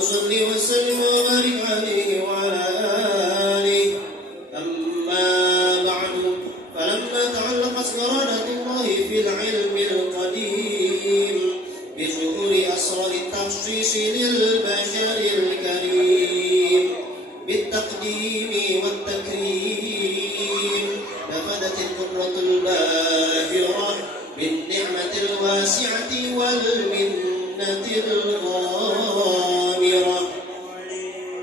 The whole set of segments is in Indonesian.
صل وسلم وبارك عليه وعلى آله. أما بعد، فلما تعلقت إرادة الله في العلم القديم بظهور أسرار التخصيص للبشر الكريم بالتقديم والتكريم، نفذت القدرة الباهرة بالنعمة الواسعة والمنة الغامرة،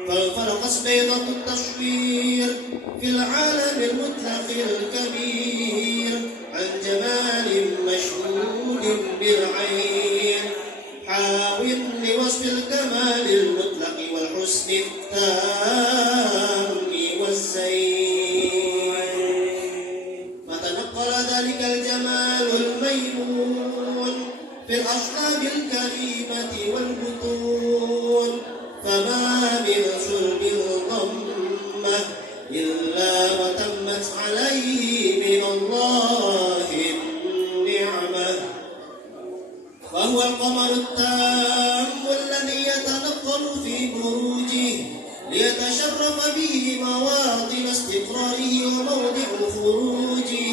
فانفلقت بيضة التصوير في العالم المطلق الكبير عن جمال مشهود بالعين، حاول لوصف الكمال المطلق والحسن التام والزين، فتنقل ذلك الجمال الميمون في الأصلاب الكريمة والبطون، فما من صلب الضمة إلا وتمت عليه من الله النعمة، وهو القمر التام الذي يتنقل في بروجه ليتشرف به مواطن استقراره وموضع خروجه،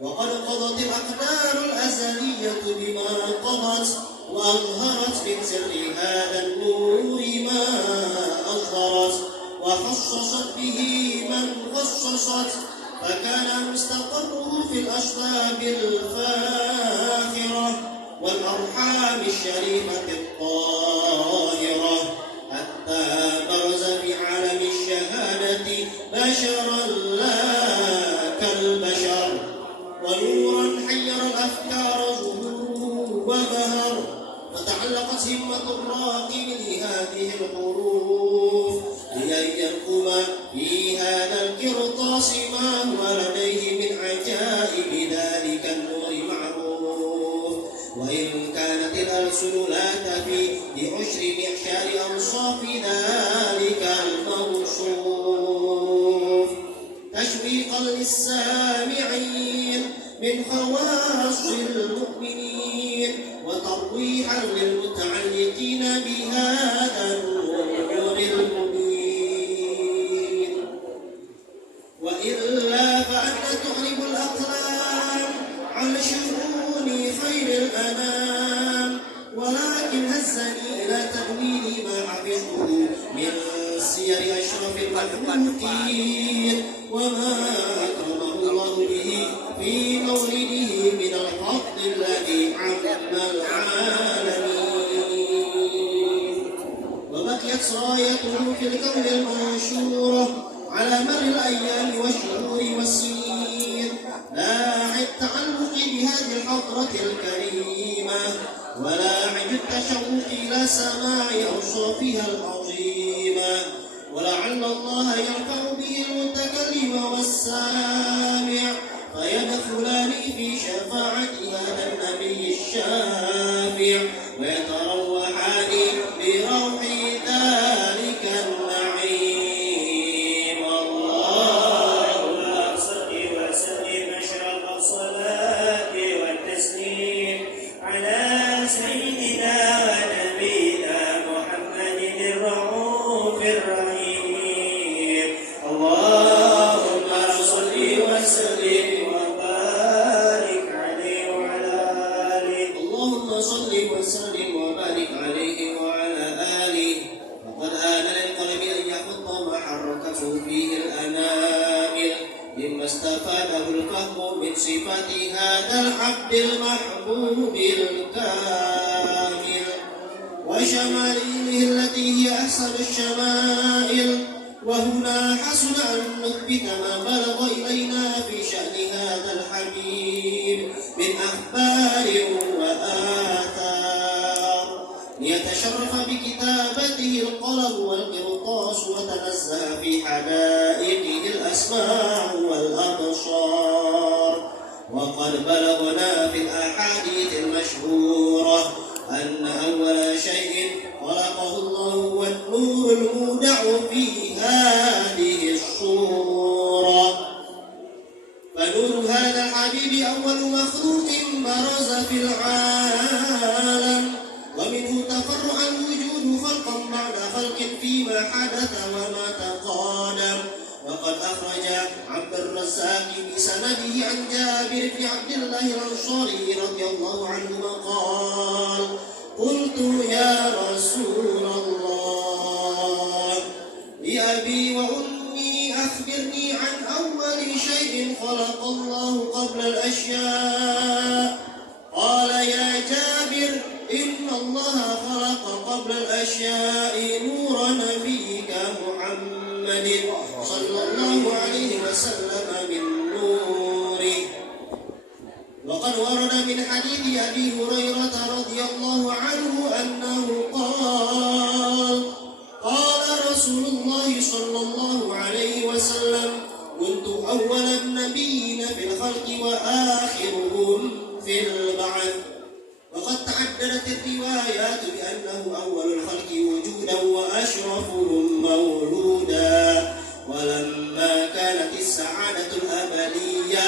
وقد قضت الأقدار الأزلية بما قضت، وأظهرت من سر هذا النور ما أظهرت، وخصصت به من خصصت، فكان مستقره في الأشباب الفاخرة والأرحام الشريفة الطاهرة، حتى برز في عالم الشهادة بشرا لا كالبشر، ونورا حير الأفكار ظهور وبهر، فتعلقت همة الراقب لهذه الحروف لأن يرقم في هذا القرطاس ما هو لديه من عجائب ذلك النور معروف، وإن كانت الألسن لا تفي لعشر معشار أوصاف ذلك الموصوف، تشويقا للسامعين من خواص المؤمنين، وترويحا للمتعلقين بهذا النور المبين، وإلا فأن تغلب الأقلام عن شؤون خير الأنام، ولكن هزني إلى تأويل ما حفظته من سير أشرف المخلوقين وما أكرمه الله به في مولده من الفضل الذي عم العالمين، وبقيت رايته في الكون المنشورة على مر الأيام والشهور والسنين، لاعب التعلق بهذه الحضرة الكريمة، ولاعب التشوق إلى سماع أوصافها العظيمة، ولعل الله يرفع به المتكلم والسامع فيدخلان في شفاعة هذا النبي الشافع، ويتروحان بروح ذلك النعيم. اللهم صل وسلم أشرف الصلاة والتسليم على سيدنا ونبينا محمد الرؤوف الرحيم. اللهم صل وسلم وبارك عليه وعلى آله. اللهم صل وسلم وبارك عليه وعلى آله. وقد آن للقلب أن يحط ما حركته فيه الأنامل مما استفاده الفهم من صفات هذا العبد المحبوب الكامل، وشمائله التي هي أحسن الشمائل، وهنا حسن أن نثبت ما بلغ إلينا في شأن هذا الحبيب من أخبار وآثار، ليتشرف بكتابته القلم والقرطاس، وتنزه في حدائقه الأسماع والأبصار. وقد بلغنا في الأحاديث المشهورة أن أول شيء خلقه الله هو النور المودع في هذه الصورة، فنور هذا الحبيب أول مخلوق برز في العالم، ومنه تفرع الوجود خلقا بعد ما حدث وما تقادم. وقد أخرج عبد الرزاق بسنده عن جابر بن عبد الله الأنصاري رضي الله عنهما قال: قلت يا رسول الله لأبي وأمي أخبرني عن أول شيء خلق الله قبل الأشياء. قال: يا جابر إن الله خلق قبل الأشياء نور نبيك محمد صلى الله عليه وسلم من نوره. وقد ورد من حديث أبي هريرة رضي الله عنه أنه قال: قال رسول الله صلى الله عليه وسلم: كنت أول النبيين في الخلق وآخرهم في البعث. وقد تعددت الروايات بأنه أول الخلق وجودا وأشرفهم مولودا. ولما كانت السعادة الأبدية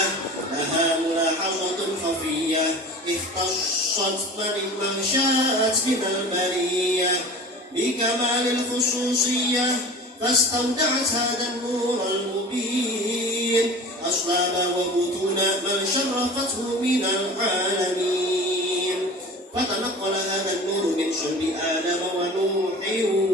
لها ملاحظة خفية اختصت من شاءت من البرية بكمال الخصوصية، فاستودعت هذا النور المبين أصلاب وبطون من شرفته من العالمين. فتنقل هذا النور من صلب آدم ونوح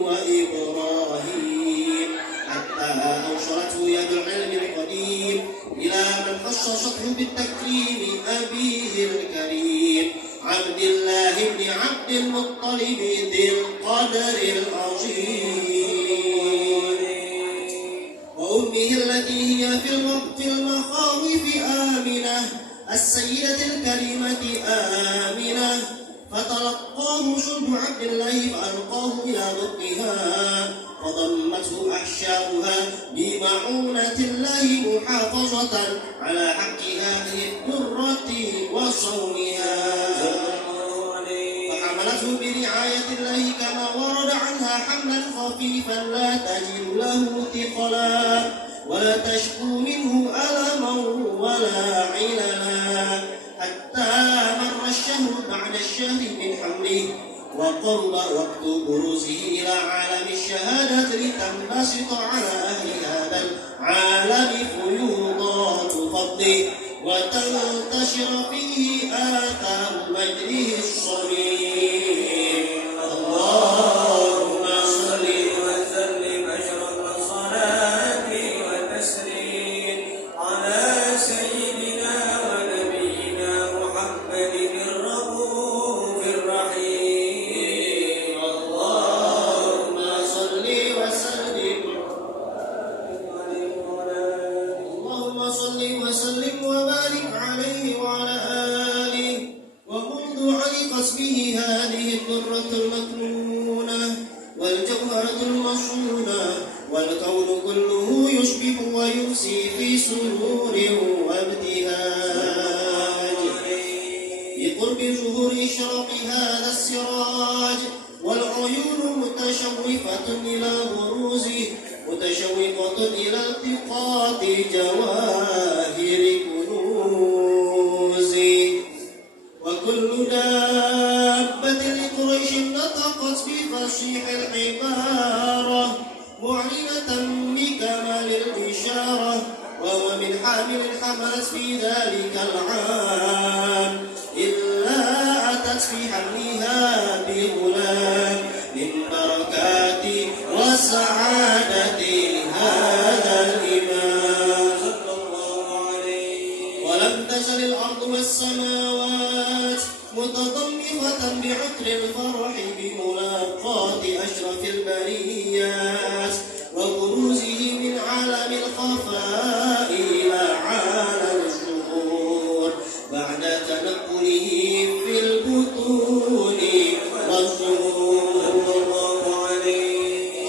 وإبراهيم حتى أوصلته يد العلم القديم إلى من خصصته بالتكريم أبيه الكريم عبد الله بن عبد المطلب ذي القدر العظيم، وأمه التي هي في المخاوف آمنة السيدة الكريمة آمنة. فتلقاه صلب عبد الله فألقاه إلى بطنها فضمته أحشاؤها بمعونة الله محافظة على حق هذه الدرة وصونها، فحملته برعاية الله كما ورد عنها حملا خفيفا لا تجد له ثقلا ولا تشكو منه ألما ولا عللا، حتى مر الشهر بعد الشهر من حمله وقرب وقت بروزه إلى عالم الشهادة لتنبسط على أهل هذا العالم فيوضات فضله وتنتشر فيه آثار مجده الصميم. اللهم صل وسلم أشرف الصلاة والتسليم على سيدنا ونبينا محمد الرؤوف الرحيم. اللهم صل وسلم وبارك عليه وعلى آله. ومنذ علقت به هذه الدرة المكنونة والجوهرة المصونة والكون كله يصبح ويمسي في سرور وابتهاج بقرب ظهور إشراق هذا السراج، والعيون متشوفة إلى بروزه متشوقة إلى التقاط جواهر كنوزه. وكل دابة لقريش نطقت بفصيح العبارة معلنة بكمال الإشارة، وهو من حامل حملت في ذلك العام إلا أتت في حملها بغلام من بركات وسعادة هذا الإمام صلى الله عليه. ولم تزل الأرض والسماوات متضمخة بعطر الفرح بملاقاة أشرف البريات وبروزه من عالم الخفاء إلى عالم الظهور بعد تنقله في البطون والظهور.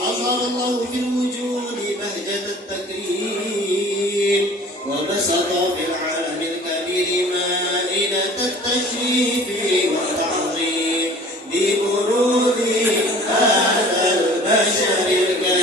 أظهر الله في الوجود بهجة التكريم وبسط في العالم الكبير مائدة التشريف والتعظيم ببرود هذا البشر الكريم.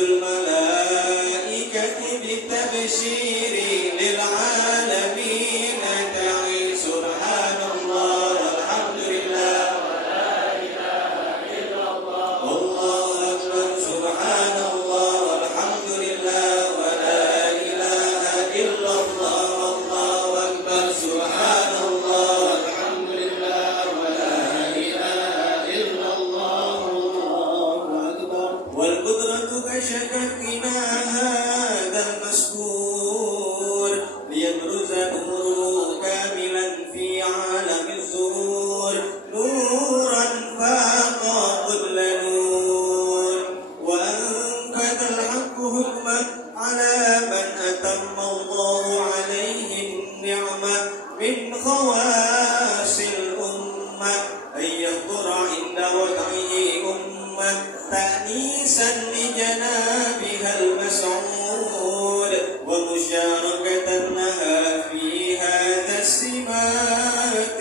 الملائكة بالتبشير للعالمين تعي سبحان الله والحمد لله ولا إله إلا الله والله أكبر سبحان الله والحمد لله ولا إله إلا الله والله أكبر سبحان الله والحمد لله ولا إله إلا الله والله أكبر. والقدرة كشفت غنى هذا المذكور ليبرز نوره كاملا في عالم الظهور نورا فاق كل نور وأنفذ الحق حكما على من أتم الله عليه النعمة من خواص الأمة أن يحضر عند وضعه أمة تأنيسا لجنابها المسعود ومشاركة لها في هذا السمات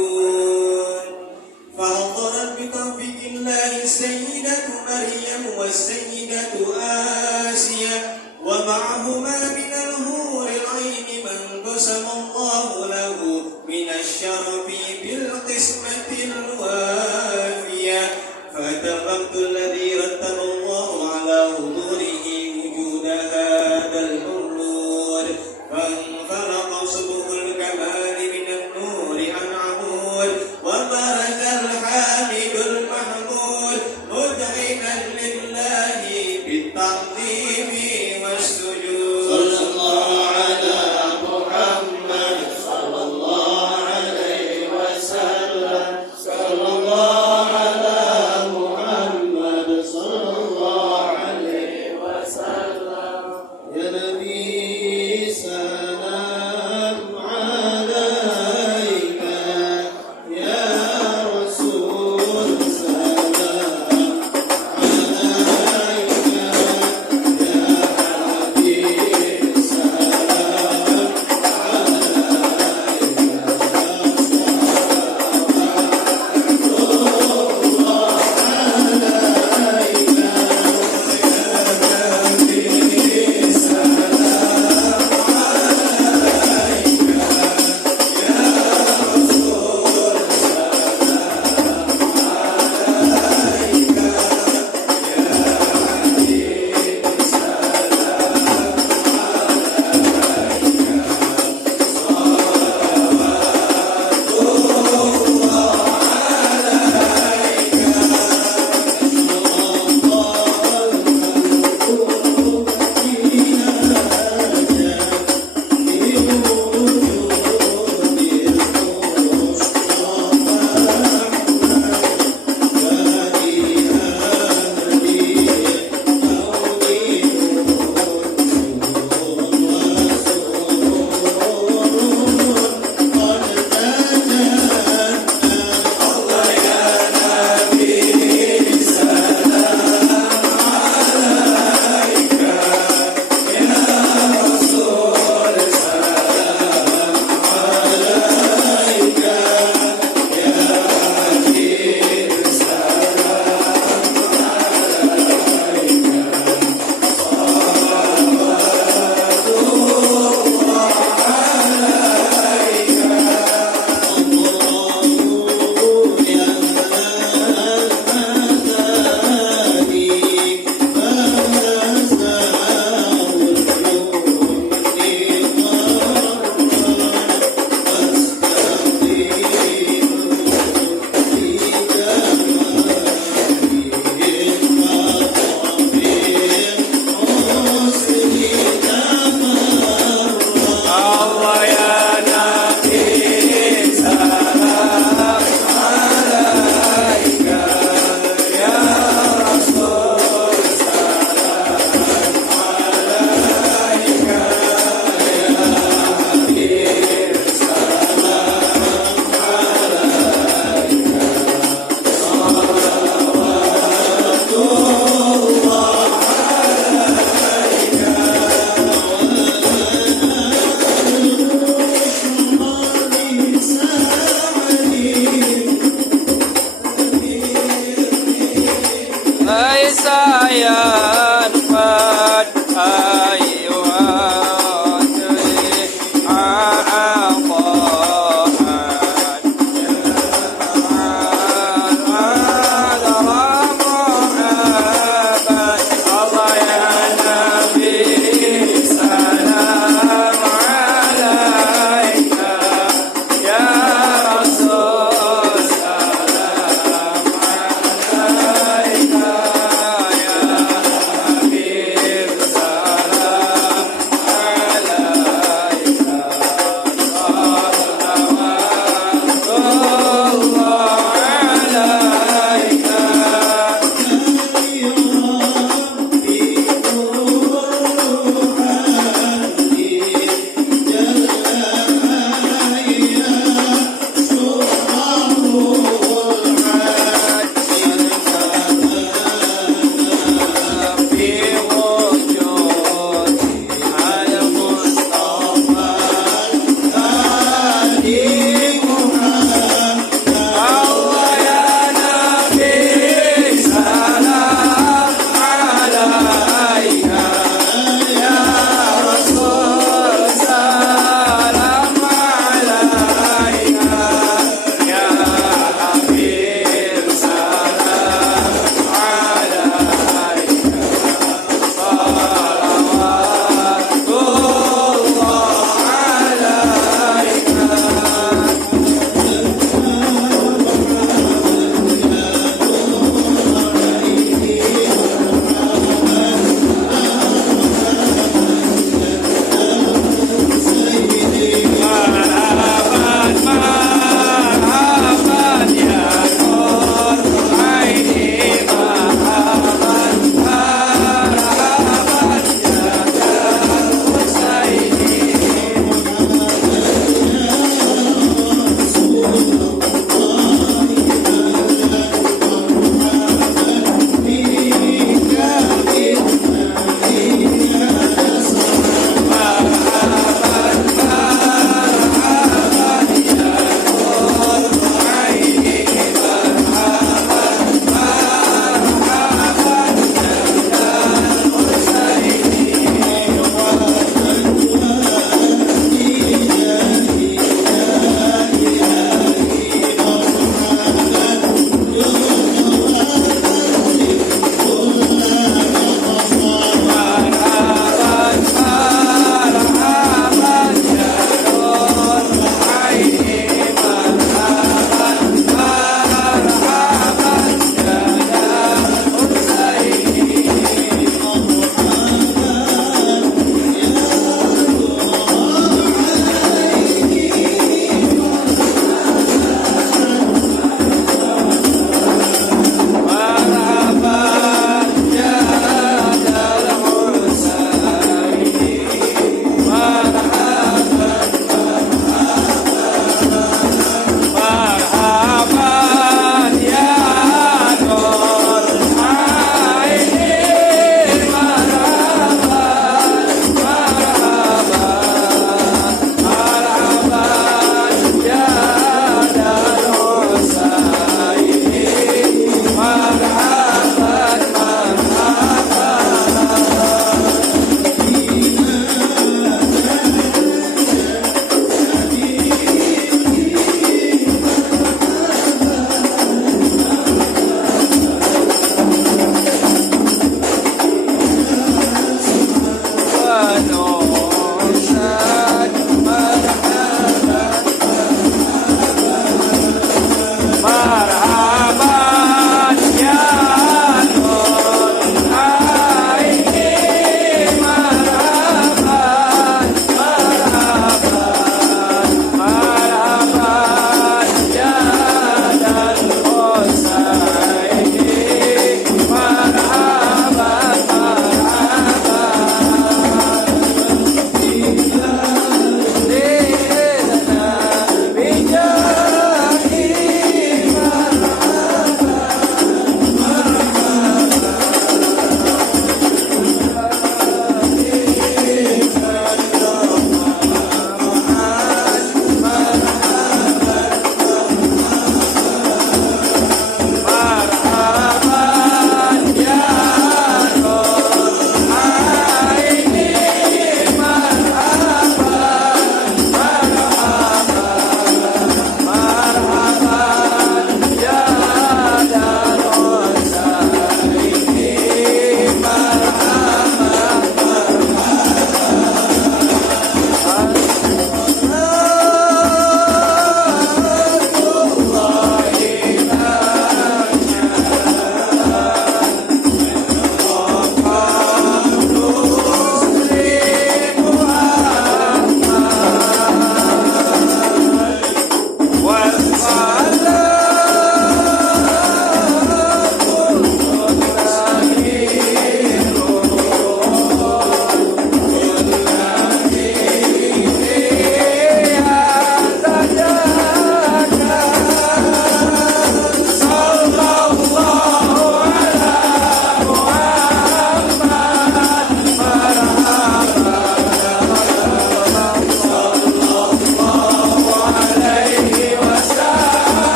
الممدود. فحضرت بتوفيق الله السيدة مريم والسيدة آسيا ومعهما من الهور العين من قسم الله له من الشرف بالقسمة الوافية. فأتى الوقت الذي رتب الله على حضوره وجود هذا المولود فانفرق صبح الكمال من النور عن عمود وبرز الحامد المحمود مذعنا لله بالتعظيم والسجود.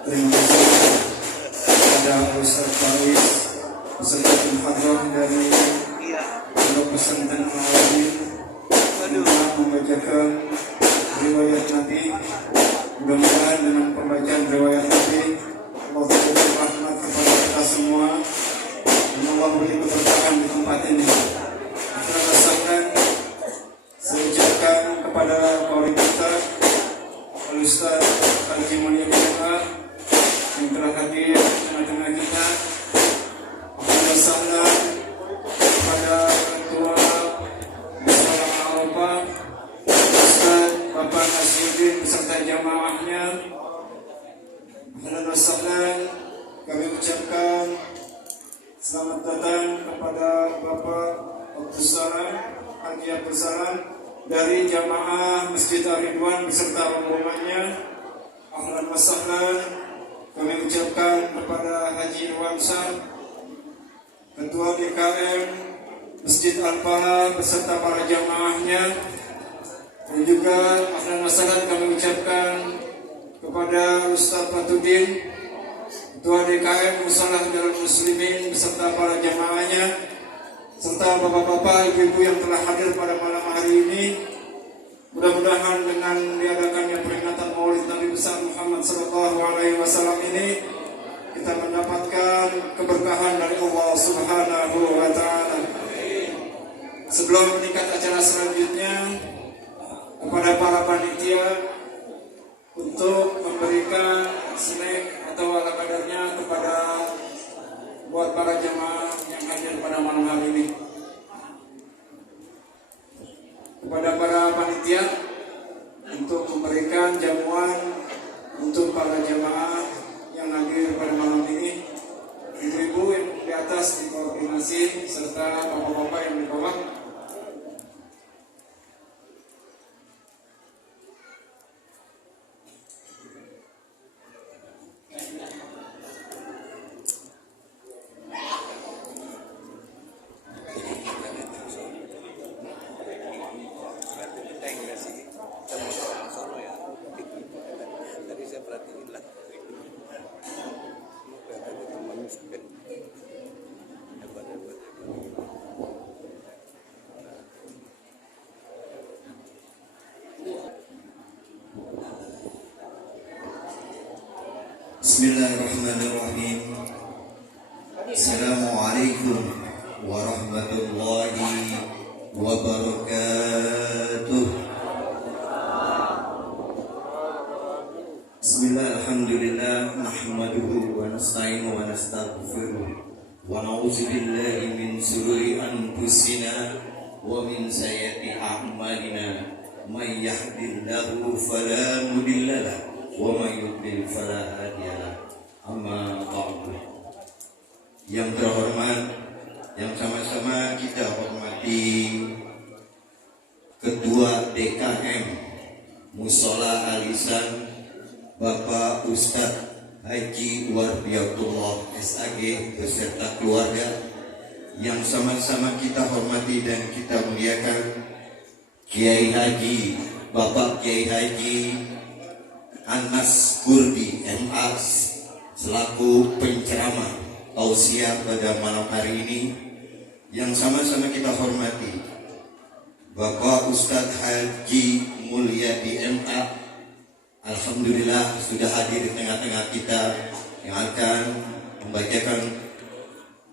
Terima kasih kepada Ustaz Faiz beserta tim hadrah dari Pondok Pesantren Al-Awadin yang telah membacakan riwayat Nabi. Mudah-mudahan dengan pembacaan riwayat Nabi Allah memberi rahmat kepada kita semua dan Allah beri keberkahan di tempat ini. Saya rasakan, saya ucapkan kepada kawan kita Al-Ustaz Haji Mulia Muhammad yang telah hadir di tengah-tengah kita. Alhamdulillah kepada Ketua Musyawarah Arafah Ustaz Bapak Nasyuddin beserta jamaahnya. Alhamdulillah kami ucapkan selamat datang kepada Bapak Abdus Salam Haji Abdus Salam dari jamaah Masjid Ar-Ridwan beserta rombongannya. Ahlan wa sahlan. Kami ucapkan kepada Haji Irwansyah Ketua DKM Masjid Al-Falah beserta para jamaahnya. Dan juga ahlan wa sahlan kami ucapkan kepada Ustaz Fatudin Ketua DKM Musalah Darul Muslimin beserta para jamaahnya, serta bapak-bapak, ibu-ibu yang telah hadir pada malam hari ini. Mudah-mudahan dengan diadakannya peringatan Maulid Nabi besar Muhammad SAW ini kita mendapatkan keberkahan dari Allah Subhanahu wa Ta'ala. Sebelum meningkat acara selanjutnya, kepada para panitia untuk memberikan snack atau ala kadarnya kepada buat para jamaah yang hadir pada malam hari ini. Kepada para panitia untuk memberikan jamuan untuk para jamaah yang hadir pada malam ini. Ibu-ibu yang di atas dikoordinasi serta bapak-bapak yang di bawah. Bismillahirrahmanirrahim. Assalamualaikum warahmatullahi wabarakatuh. Bismillah, alhamdulillah, nahmaduhu wa nasta'inu wa nastaghfiruh wa na'udzu billahi min shururi anfusina wa min sayyiati a'malina. May yahdihillahu fala mudilla lahu wa may yudlil fala hadiya lahu. Amma ba'du. Yang terhormat, yang sama-sama kita hormati Ketua DKM Mushola Al-Ihsan Bapak Ustadz Haji Warbiatullah SAG beserta keluarga, yang sama-sama kita hormati dan kita muliakan Kiai Haji Bapak Kiai Haji Anas Kurdi MA selaku penceramah tausiah pada malam hari ini, yang sama-sama kita hormati Bapak Ustadz Haji Mulyadi MA. Alhamdulillah sudah hadir di tengah-tengah kita yang akan membacakan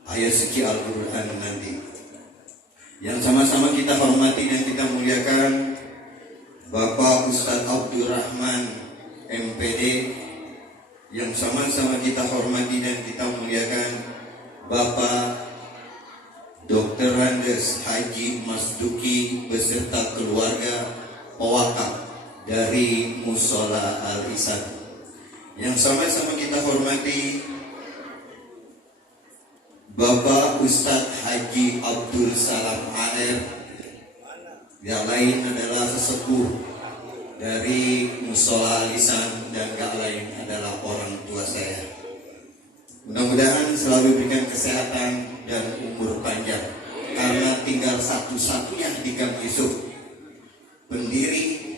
ayat suci Al-Quran nanti. Yang sama-sama kita hormati dan kita muliakan Bapak Ustadz Abdurrahman MPD, yang sama-sama kita hormati dan kita muliakan Bapak Dr. Randes Haji Masduki beserta keluarga pewakaf dari Mushola Al-Ihsan, yang sama-sama kita hormati Bapak Ustadz Haji Abdul Salam AR, yang lain adalah sesepuh dari Mushola Al-Ihsan dan gak lain adalah orang tua saya. Mudah-mudahan selalu berikan kesehatan dan umur panjang, karena tinggal satu-satunya di Gang Yusuf, pendiri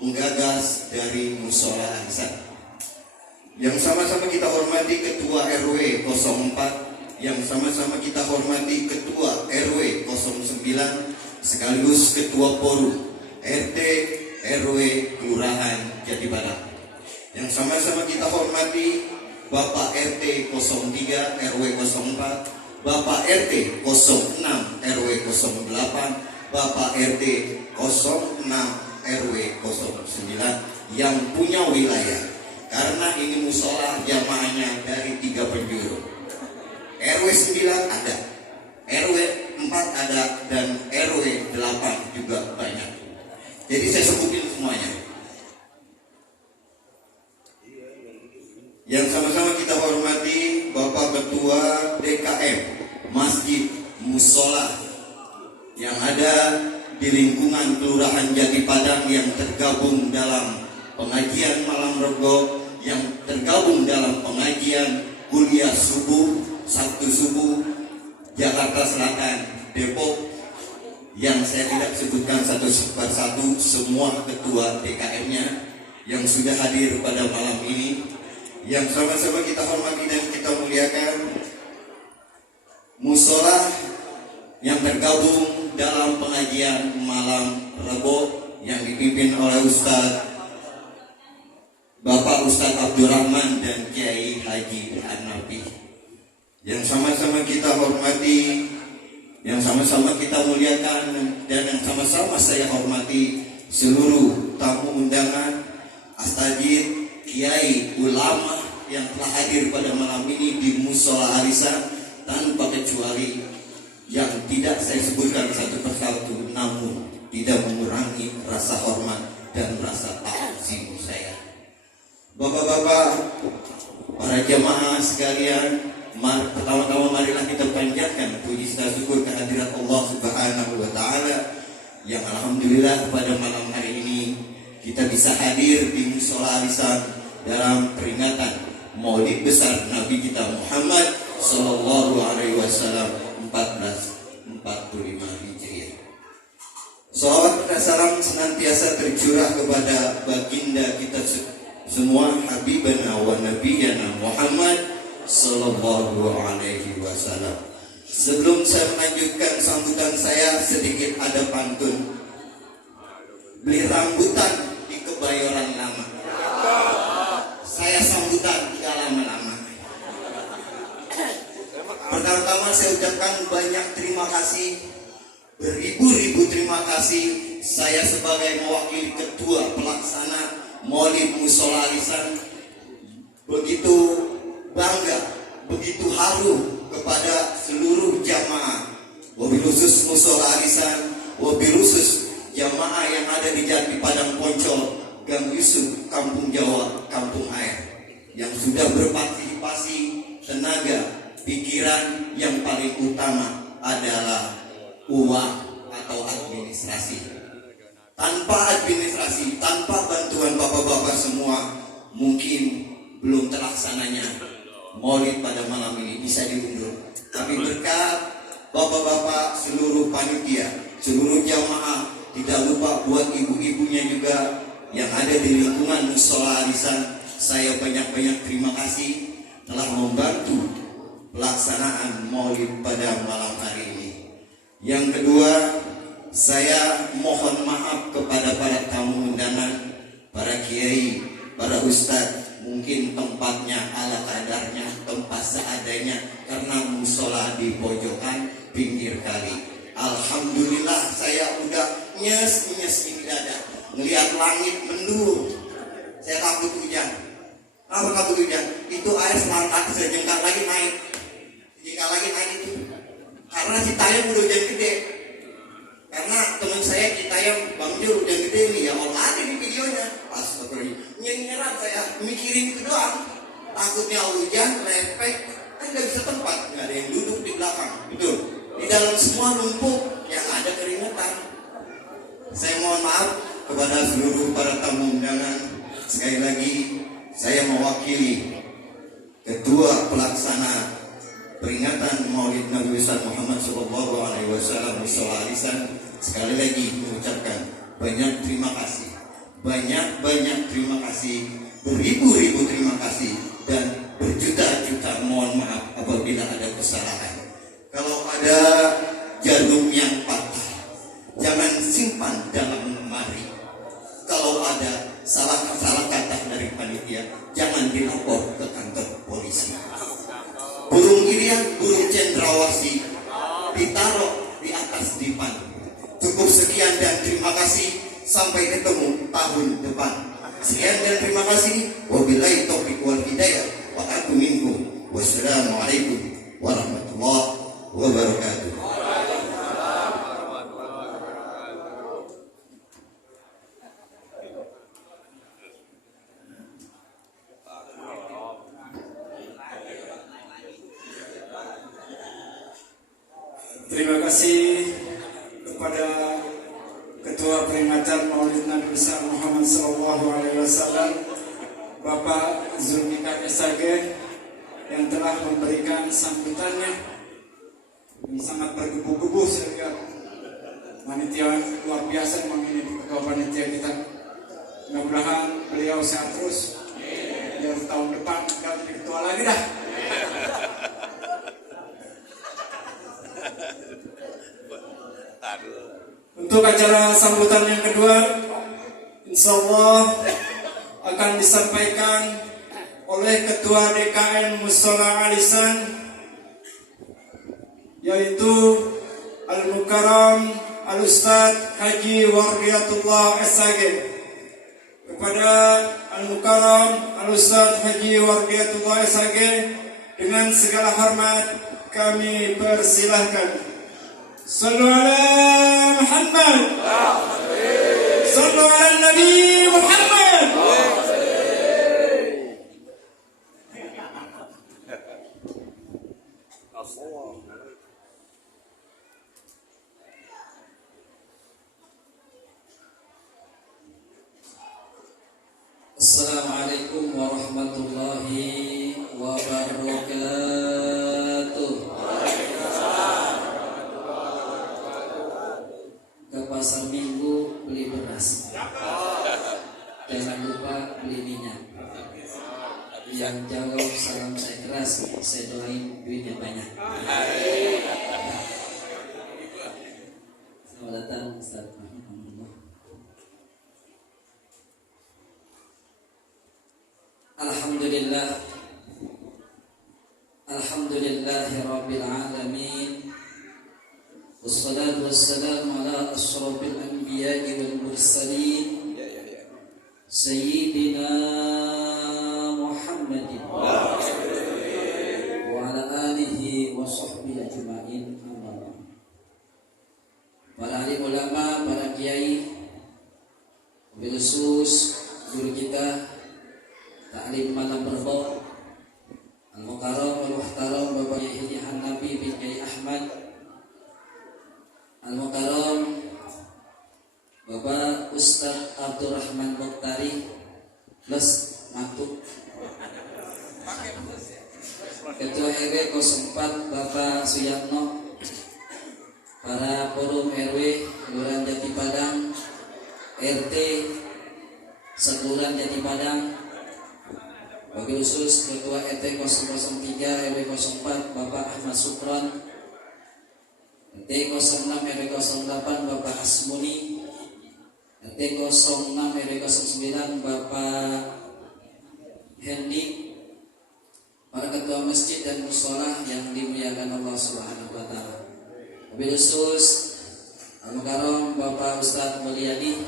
penggagas dari Mushola Al-Ihsan. yang sama-sama kita hormati Ketua RW 04, yang sama-sama kita hormati Ketua RW 09, sekaligus Ketua Forum RT RW Kelurahan Jati Barat. Yang sama-sama kita hormati Bapak RT 03 RW 04, Bapak RT 06 RW 08, Bapak RT 06 RW 09 yang punya wilayah. Karena ini musola jamaahnya dari 3 penjuru. RW 9 ada, RW 4 ada, dan RW 8 juga banyak. Jadi saya sebutin semuanya. Yang sama-sama kita hormati Bapak Ketua DKM Masjid Musola yang ada di lingkungan Kelurahan Jati Padang, yang tergabung dalam pengajian malam rego, yang tergabung dalam pengajian kuliah subuh, Sabtu subuh, Jakarta Selatan, Depok, yang saya tidak sebutkan satu persatu semua ketua DKM-nya yang sudah hadir pada malam ini, yang sama-sama kita hormati dan kita muliakan. Musola yang tergabung dalam pengajian malam rebo yang dipimpin oleh Bapak Ustadz Abdurrahman dan Kiai Haji Hanafi, yang sama-sama kita hormati, yang sama-sama kita muliakan, dan yang sama-sama saya hormati seluruh tamu undangan, astajid, kiai, ulama yang telah hadir pada malam ini di Musola Arisan, tanpa kecuali yang tidak saya sebutkan satu persatu, namun tidak mengurangi rasa hormat dan rasa ta'zim saya. Bapak-bapak, para jamaah sekalian, pertama-tama marilah kita panjatkan puji syukur kehadirat Allah Subhanahu wa Ta'ala, yang alhamdulillah pada malam hari ini kita bisa hadir di Musola Arisan dalam peringatan Maulid besar Nabi kita Muhammad Sallallahu Alaihi Wasallam 1445 Hijriah. Salawat dan salam senantiasa tercurah kepada baginda kita semua, Habibana wa Nabiyana Muhammad Sallallahu Alaihi Wasallam. Sebelum saya melanjutkan sambutan saya, sedikit ada pantun. Beli rambutan di Kebayoran Lama, saya sambutan tidak lama-lama. Pertama-tama saya ucapkan banyak terima kasih, beribu-ribu terima kasih. Saya sebagai mewakili ketua pelaksana Maulid Musola Arisan begitu bangga, begitu haru kepada seluruh jamaah, wabil khusus Musola Arisan, wabil khusus jamaah yang ada di Jati Padang Poncol, Gang Yusuf, Kampung Jawa, Kampung Air, yang sudah berpartisipasi tenaga, pikiran, yang paling utama adalah uang atau administrasi. Tanpa administrasi, tanpa bantuan bapak-bapak semua, mungkin belum terlaksananya Maulid pada malam ini, bisa diundur. Tapi berkat bapak-bapak, seluruh panitia, seluruh jamaah, tidak lupa buat ibu-ibunya juga yang ada di lingkungan Musola Arisan, saya banyak-banyak terima kasih telah membantu pelaksanaan Maulid pada malam hari ini. Yang kedua, saya mohon maaf kepada para tamu undangan, para kiai, para ustadz. Mungkin tempatnya ala kadarnya, tempat seadanya, karena musola di pojokan pinggir kali. Alhamdulillah saya udah nyes di dada, ngelihat langit mendung. Saya takut hujan. Apa takut hujan? Itu air selantak sejengkal lagi naik. Jika lagi naik itu, karena Citayam udah hujan gede. Karena teman saya Citayam, Bang Jur udah gede nih, ya Allah ada di videonya. Astagfirullah, nyerat saya mikirin itu doang. Takutnya hujan, lepek, kan nggak bisa tempat, nggak ada yang duduk di belakang, betul. Di dalam semua numpuk, yang ada keringetan. Saya mohon maaf kepada seluruh para tamu undangan. Sekali lagi, saya mewakili Ketua Pelaksana peringatan Maulid Nabi besar Muhammad Sallallahu Alaihi Wasallam Musola Arisan, sekali lagi mengucapkan banyak terima kasih, banyak terima kasih, beribu-ribu terima kasih dilapor ke kantor polisi. Burung irian, burung cendrawasih ditaruh di atas dipan. Cukup sekian dan terima kasih. Sampai ketemu tahun depan. Sekian dan terima kasih. Wabillahi taufiq wal hidayah. Wa atubu minkum. Wassalamualaikum warahmatullahi wabarakatuh. Terima kasih kepada Ketua Peringatan Maulid Nabi Besar Muhammad SAW, Bapak Zulfikar SAG, yang telah memberikan sambutannya. Ini sangat bergebu-gebu, saya lihat panitia luar biasa memang ini ketua panitia kita. Mudah-mudahan beliau sehat terus, biar tahun depan kita jadi ketua lagi dah. Untuk acara sambutan yang kedua, insya Allah akan disampaikan oleh Ketua DKM Mushola Alisan, yaitu Al-Mukarram Al-Ustadz Haji Wardiyatullah SAG. Kepada Al-Mukarram Al-Ustadz Haji Wardiyatullah SAG, dengan segala hormat kami persilahkan. Sallu ala Muhammad. Sallu ala Nabi Muhammad. Assalamualaikum warahmatullahi wabarakatuh. Ke pasar Minggu beli beras, jangan lupa beli minyak. Yang jauh salam saya keras, saya doain duitnya banyak. Selamat datang Ustaz. Alhamdulillah, alhamdulillahi rabbil alamin. Wassalatu wassalamu ala asyrafil anbiya'i wal mursalin Sayyidina Muhammadin wa ala alihi wa sahbihi ajma'in. Para alim ulama, para kiai, wabil khusus guru kita Ta'lim Malam Berbau Al-Mukarram Al-Muhtaram Bapak Yahya Hanafi bin Kiai Ahmad Al-Mukarram Bapak Ustaz Abdurrahman Mokhtari plus mantu Ketua RW 04 Bapak Suyatno, para forum RW Kelurahan Jati Padang, RT Sekelurahan Jati Padang, wabil khusus Ketua RT 003 RW 04 Bapak Ahmad Supron, RT 06 RW 08 Bapak Asmuni, RT 06 RW 09 Bapak Hendi, para ketua masjid dan mushola yang dimuliakan Allah Subhanahu wa taala. Wabil khusus Al-Mukarram Bapak Ustadz Mulyadi.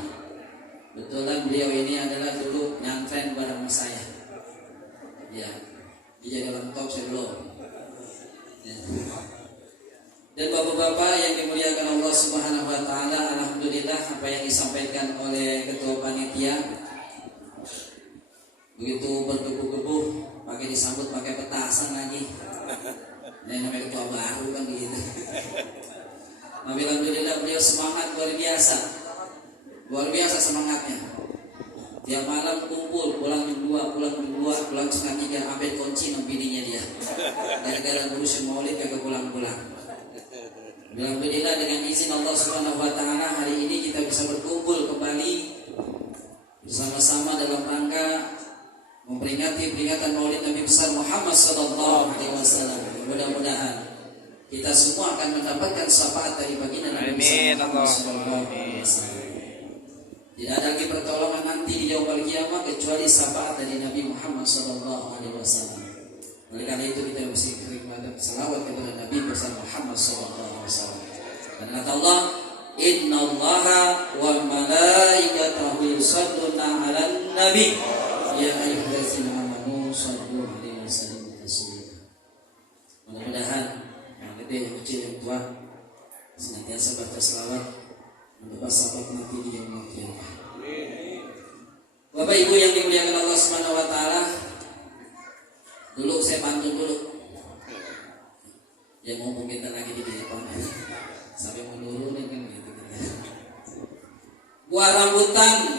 Betulan beliau ini adalah dulu nyantren bareng saya. Ya, dia jadi orang top saya belum. Ya. Dan bapak-bapak yang dimuliakan Allah Subhanahu wa taala, alhamdulillah apa yang disampaikan oleh ketua panitia begitu bergebu-gebu, pakai disambut pakai petasan lagi. Nah, namanya ketua baru kan gitu. Alhamdulillah beliau semangat luar biasa semangatnya. Tiap malam kumpul, pulang jam 2, pulang setengah 3, ambil kunci bininya dia. Gara-gara ngurusin maulid kagak pulang-pulang. Alhamdulillah dengan izin Allah Subhanahu wa taala hari ini kita bisa berkumpul kembali bersama-sama dalam rangka memperingati peringatan Maulid Nabi besar Muhammad sallallahu alaihi wasallam. Mudah-mudahan kita semua akan mendapatkan syafaat dari baginda Nabi Muhammad sallallahu alaihi wasallam. Tidak ada lagi pertolongan nanti di yaumul kiamah kecuali syafaat dari Nabi Muhammad SAW. Oleh karena itu kita mesti beribadah salawat kepada Nabi besar Muhammad SAW. Dan kata Allah, Innallaha wal malaikatahu yusholluna 'alan nabi ya ayyuhallazina amanu shallu 'alaihi wa sallimu taslima. Mudah-mudahan yang gede, yang kecil, yang tua senantiasa baca selawat mendapat syafaat nanti di yaumul kiamah. Bapak Ibu yang dimuliakan Allah Subhanahu wa taala, dulu saya pantun dulu. Ya mau kita lagi di depan sampai menurunin kan gitu. Buah rambutan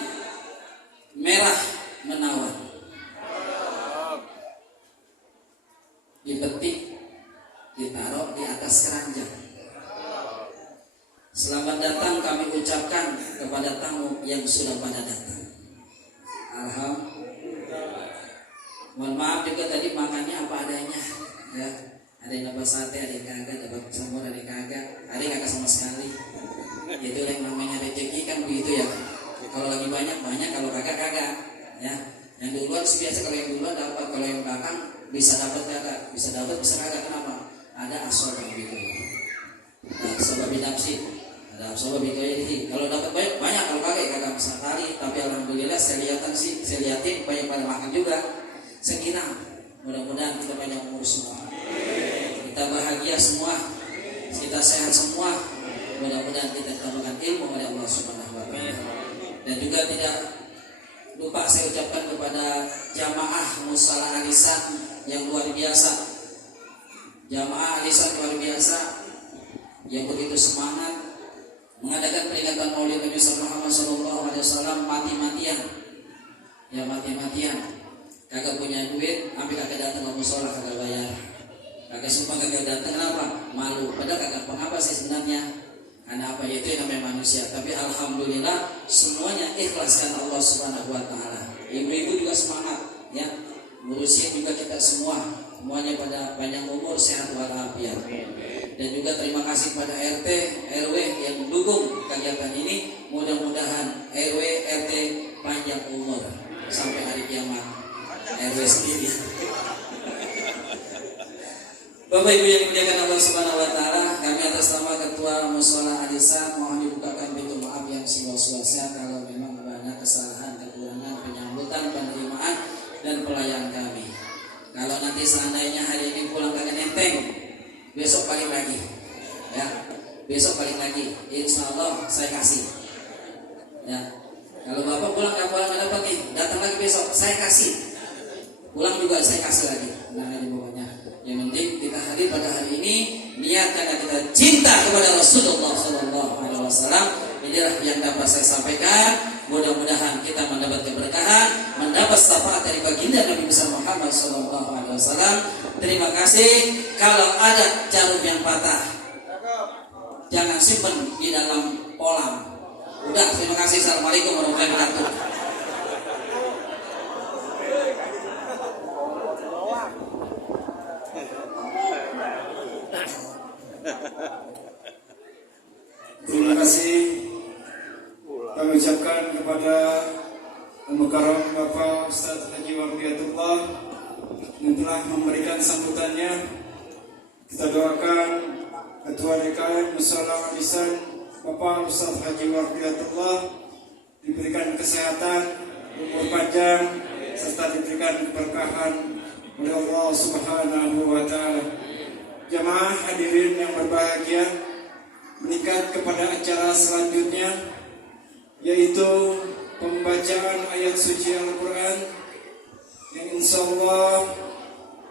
merah menawan, dipetik, ditaruh di atas keranjang. Selamat datang kami ucapkan kepada tamu yang sudah pada datang. Alhamdulillah. Mohon maaf juga tadi makannya apa adanya, ya. Ada yang dapat sate, ada yang kagak, dapat semur, ada yang kagak, ada yang kagak sama sekali. Itu yang namanya rezeki kan begitu ya. Kalau lagi banyak, kalau kagak, ya. Yang duluan sih biasa, kalau yang duluan dapat, kalau yang belakang bisa dapat kagak, bisa kagak. Kenapa? Ada asal begitu. Nah, sebab binafsi, ada asal begitu. Kalau dapat banyak, kalau kagak sekali. Tapi alhamdulillah saya lihatin banyak pada makan juga. Saya kira mudah-mudahan kita banyak umur semua, kita bahagia semua, kita sehat semua. Mudah-mudahan kita tambahkan ilmu oleh Allah Subhanahu wa taala. Dan juga tidak lupa saya ucapkan kepada jamaah Musala Alisan yang luar biasa. Jamaah Alisan luar biasa yang begitu semangat mengadakan peringatan Maulid Nabi Muhammad SAW mati-matian. Ya mati-matian. Kagak punya duit, sampai kagak datang ke musola, kagak bayar. Kagak sumpah kagak datang, kenapa? Malu. Padahal kagak pengapa sih sebenarnya. Karena apa? Itu yang namanya manusia. Tapi alhamdulillah semuanya ikhlaskan Allah Subhanahu wa taala. Ibu-ibu juga semangat, ya. Ngurusin juga kita semuanya pada panjang umur, sehat walafiat. Dan juga terima kasih pada RT, RW yang mendukung kegiatan ini. Mudah-mudahan RW, RT panjang umur sampai hari kiamat. RW sendiri. Bapak Ibu yang dimuliakan Allah Subhanahu wa taala, kami atas nama Ketua Mushola Alisan mohon dibukakan pintu maaf yang seluas-luasnya kalau memang banyak kesalahan, kekurangan penyambutan, penerimaan dan pelayanan kami. Kalau nanti seandainya hari ini pulang kagak nenteng, besok balik lagi. Ya, besok balik lagi. Insya Allah saya kasih. Ya. Kalau Bapak pulang nggak dapat nih, datang lagi besok saya kasih. Pulang juga saya kasih lagi. Nah, ini pokoknya. Yang penting kita hadir pada hari ini niat karena kita cinta kepada Rasulullah SAW. Inilah yang dapat saya sampaikan. Mudah-mudahan kita mendapat keberkahan, mendapat syafaat dari baginda Nabi besar Muhammad SAW. Terima kasih. Kalau ada jarum yang patah, jangan simpan di dalam kolam. Udah, terima kasih. Assalamualaikum warahmatullahi wabarakatuh. Terima kasih kami ucapkan kepada Al-Mukarram Bapak Ustaz Haji Wardiyatullah yang telah memberikan sambutannya. Kita doakan Ketua DKM Mushola Alisan Bapak Ustaz Haji Wardiyatullah diberikan kesehatan, umur panjang, serta diberikan keberkahan oleh Allah Subhanahu wa taala. Jamaah hadirin yang berbahagia, meningkat kepada acara selanjutnya, yaitu pembacaan ayat suci Al-Quran, yang insya Allah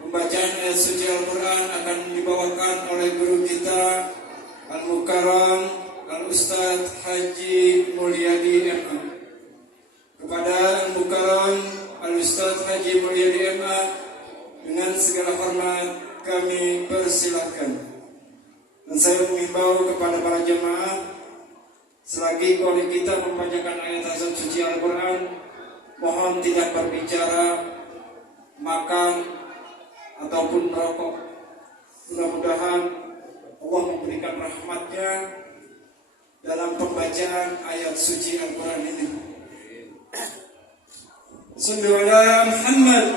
pembacaan ayat suci Al-Quran akan dibawakan oleh guru kita Al-Mukarram Al-Ustadz Haji Mulyadi MA. Kepada Al-Mukarram Al-Ustadz Haji Mulyadi MA, dengan segala hormat kami persilahkan. Dan saya mengimbau kepada para jemaah, selagi kolek kita membacakan ayat suci Al-Quran, mohon tidak berbicara, makan, ataupun merokok. Mudah-mudahan Allah memberikan rahmatnya dalam pembacaan ayat suci Al-Quran ini. صلوا على محمد.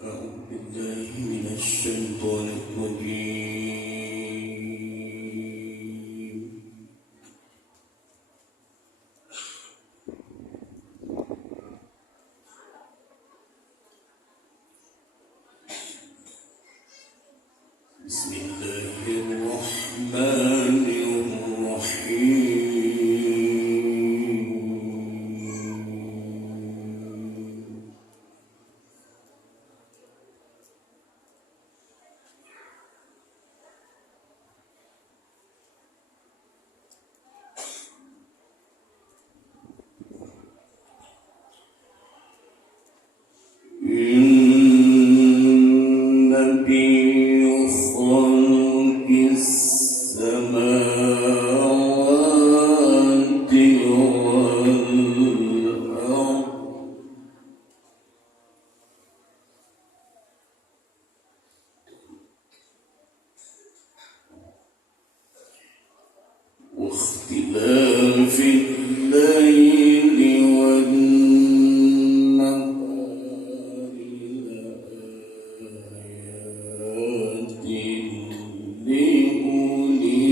أعوذ بالله من الشيطان الرجيم. بسم الله الرحمن الرحيم. إن في خلق السماوات والأرض واختلاف الليل والنهار لآيات لأولي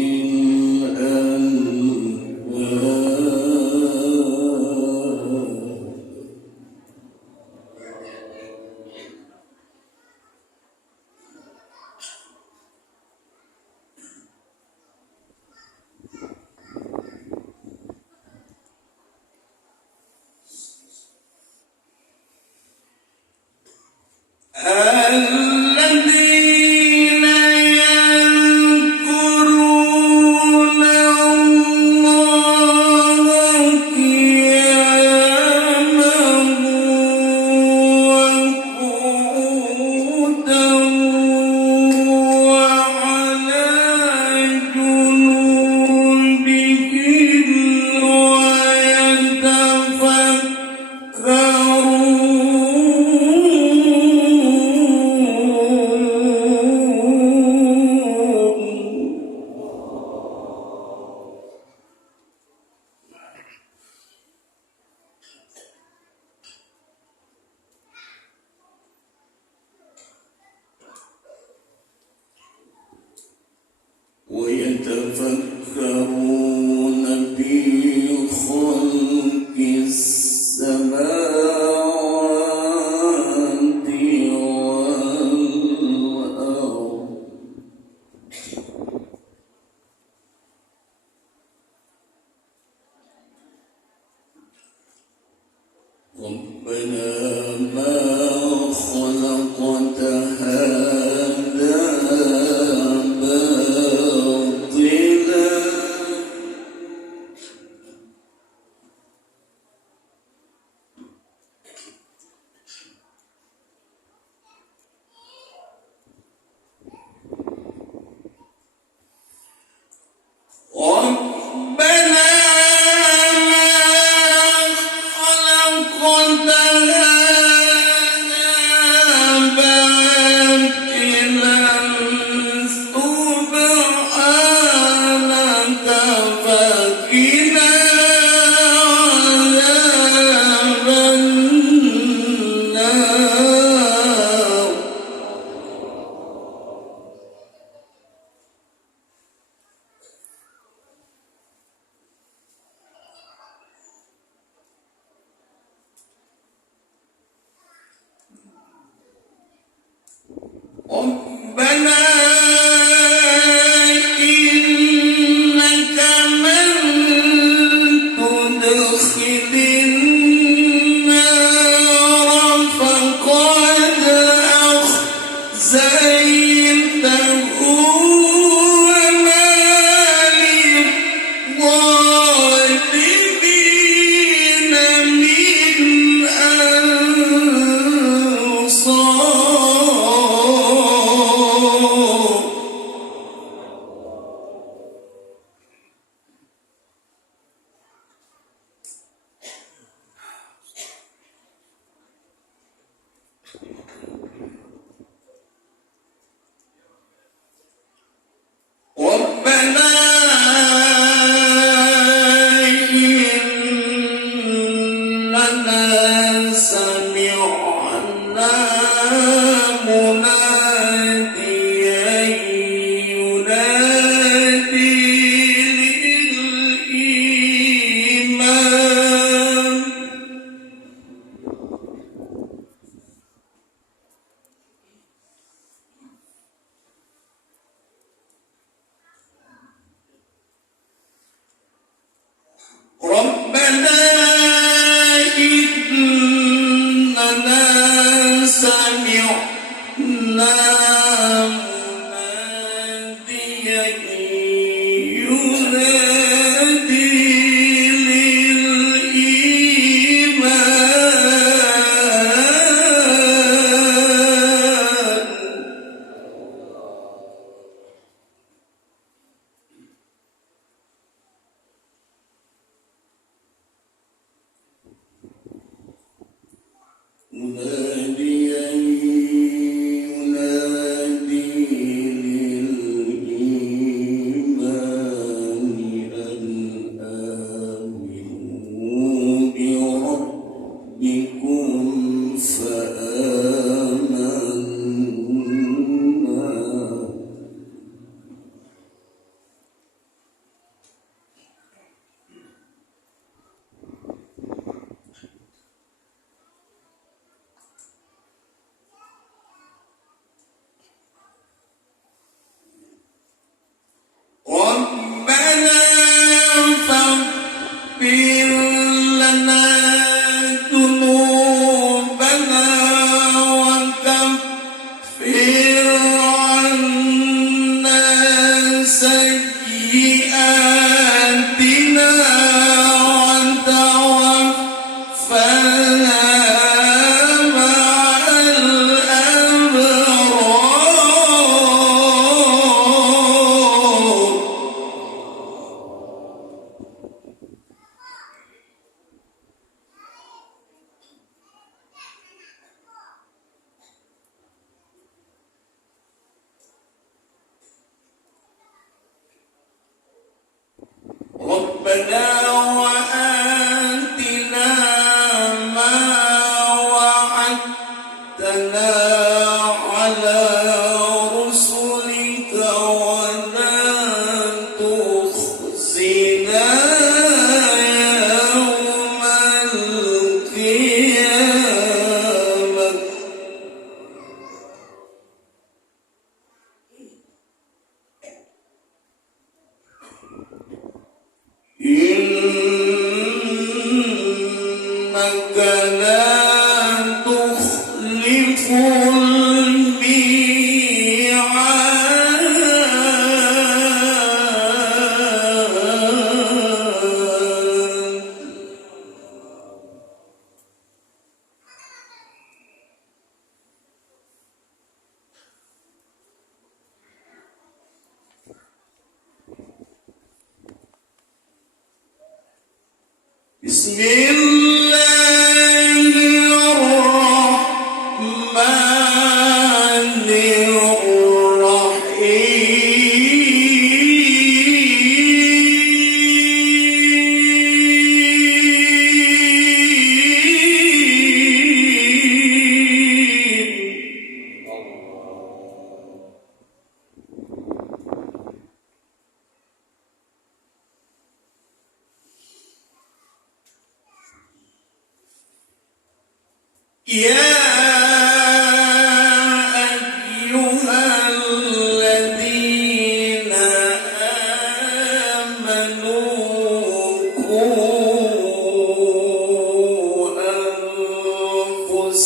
الألباب. الذين يذكرون الله قياما وقعودا وعلى جنوبهم ويتفكرون في خلق السماوات والأرض ربنا ما خلقت هذا باطلا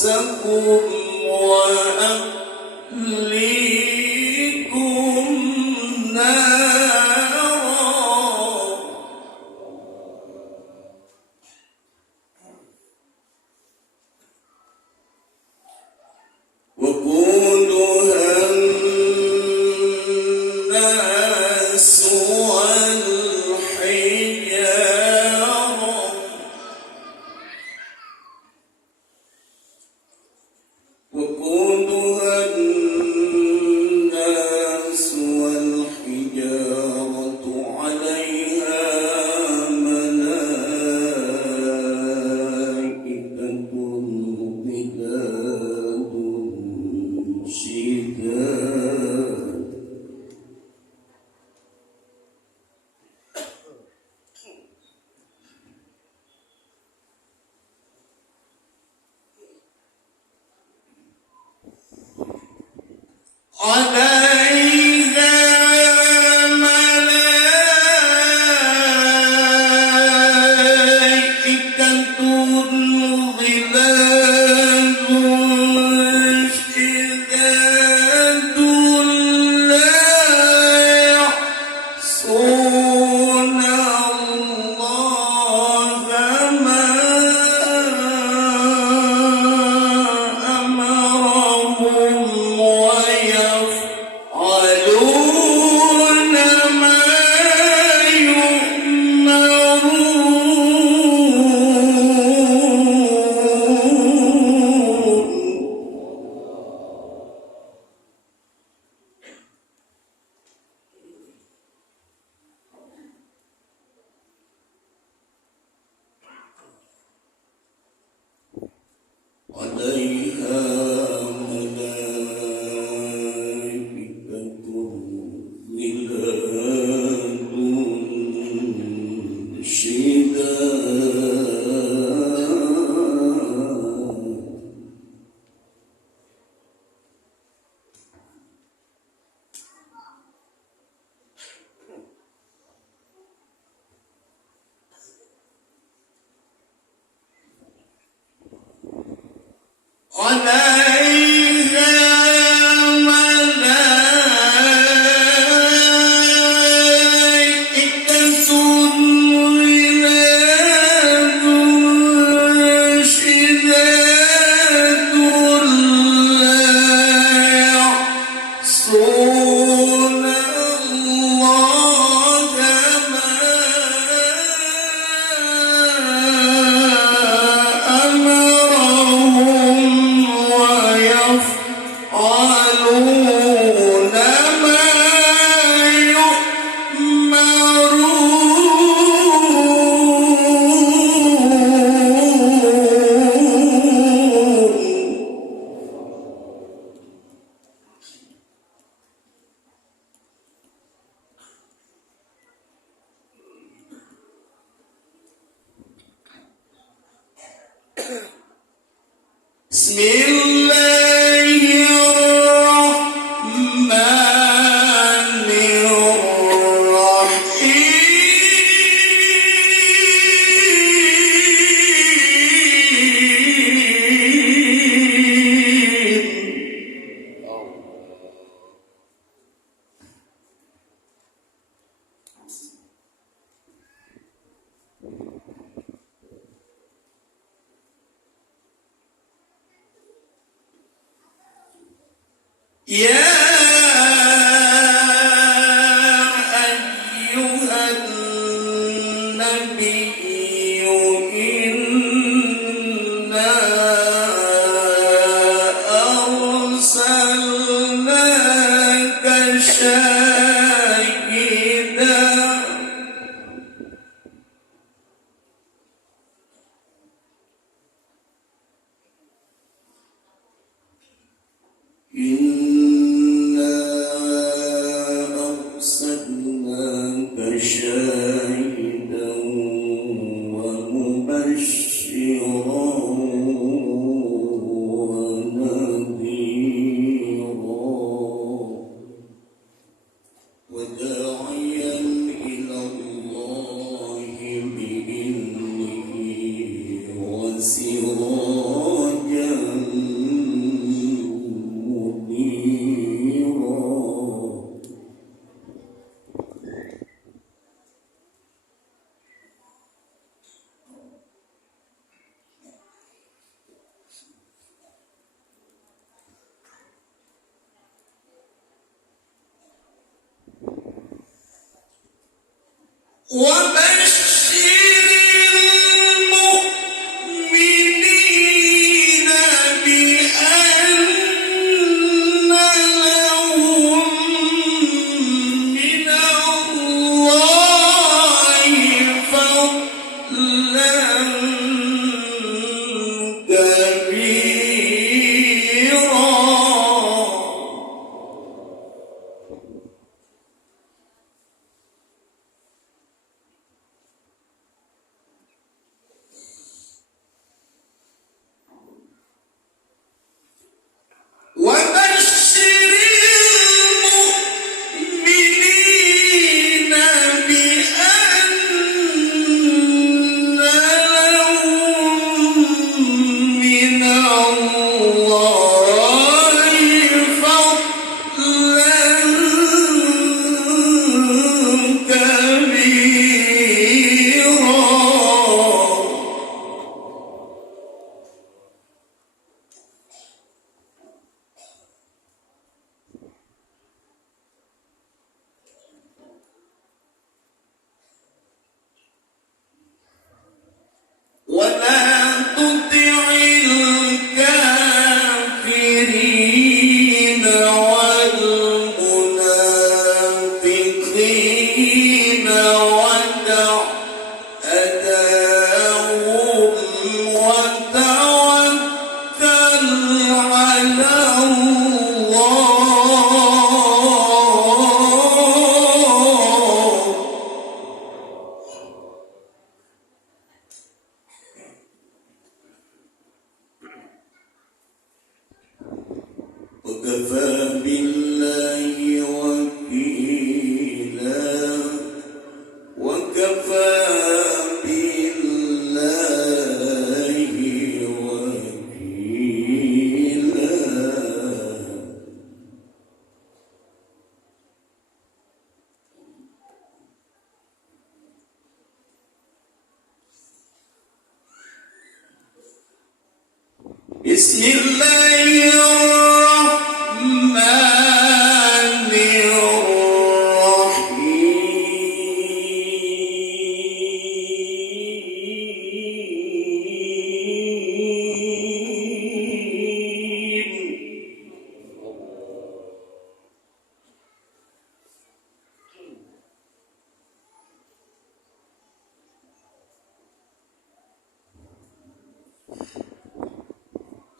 أنفسكم وأهليكم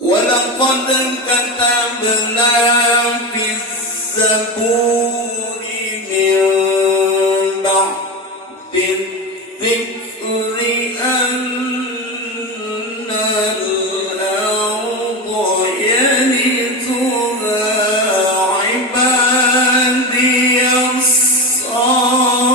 ولقد كتبنا في الزبور من بعد الذكر أن الأرض يرثها عبادي الصالحون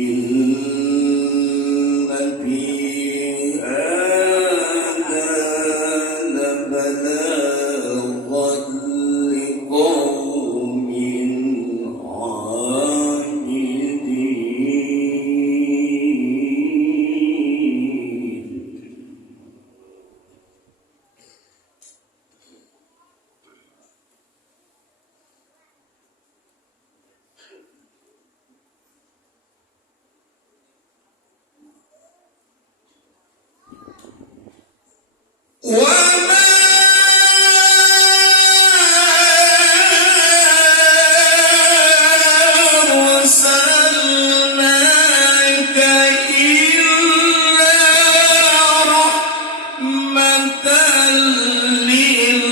إن في هذا لبلاغا لقوم عابدين وما أرسلناك إلا رحمة للعالمين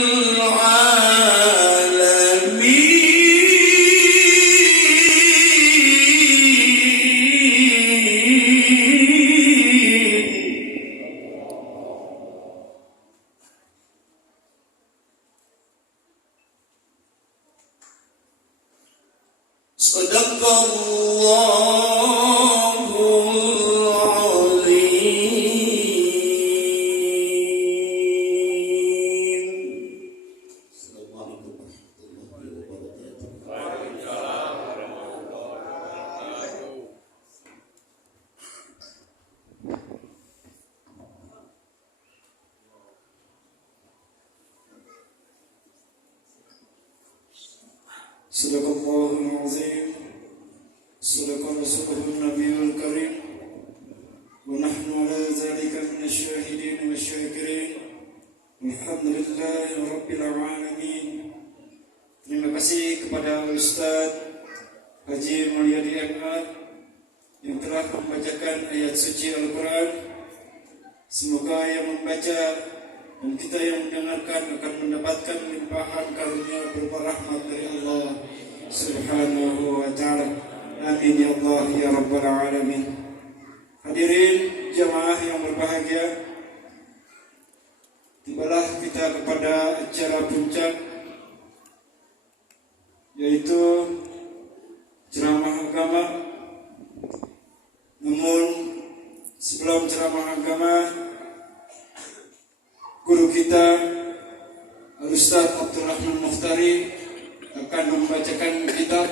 صدق الله العظيم. Assalamualaikum warahmatullahi wabarakatuh. Sadaqallahul azim. Sadaqa rasulun nabiyul karim. Wa nahnu ala zalika minasyahidin wa syakirin. Alhamdulillahi rabbil alamin. Terima kasih kepada Ustaz Haji Mulyadi Ahmad yang telah membacakan ayat suci Al-Quran. Semoga yang membaca dan kita yang mendengarkan akan mendapatkan limpahan karunia berupa rahmat dari Allah Subhanahu wa ta'ala. Amin ya Allah ya Rabbal Alamin. Hadirin jamaah yang berbahagia, tibalah kita kepada acara puncak, yaitu ceramah agama. Namun sebelum ceramah agama, guru kita Al-Ustaz Abdurrahman Mukhtari akan membacakan kitab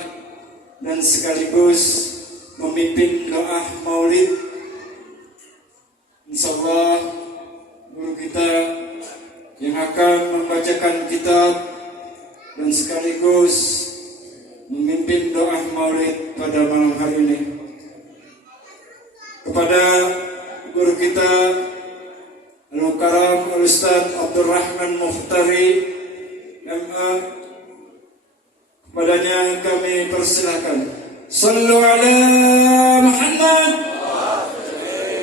dan sekaligus memimpin doa maulid. Insyaallah guru kita yang akan membacakan kitab dan sekaligus memimpin doa maulid pada malam hari ini. Kepada guru kita Al-Mukarram Al-Ustaz Abdurrahman Mukhtari MA, kepadanya kami persilakan. Sallu ala Muhammad,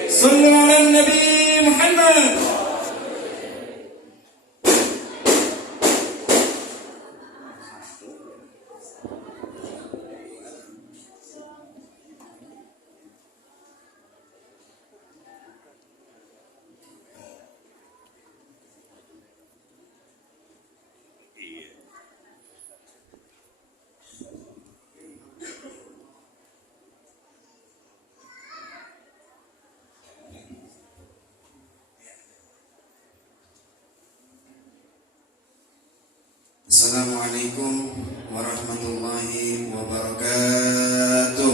sallu ala Nabi Muhammad. Assalamualaikum warahmatullahi wabarakatuh.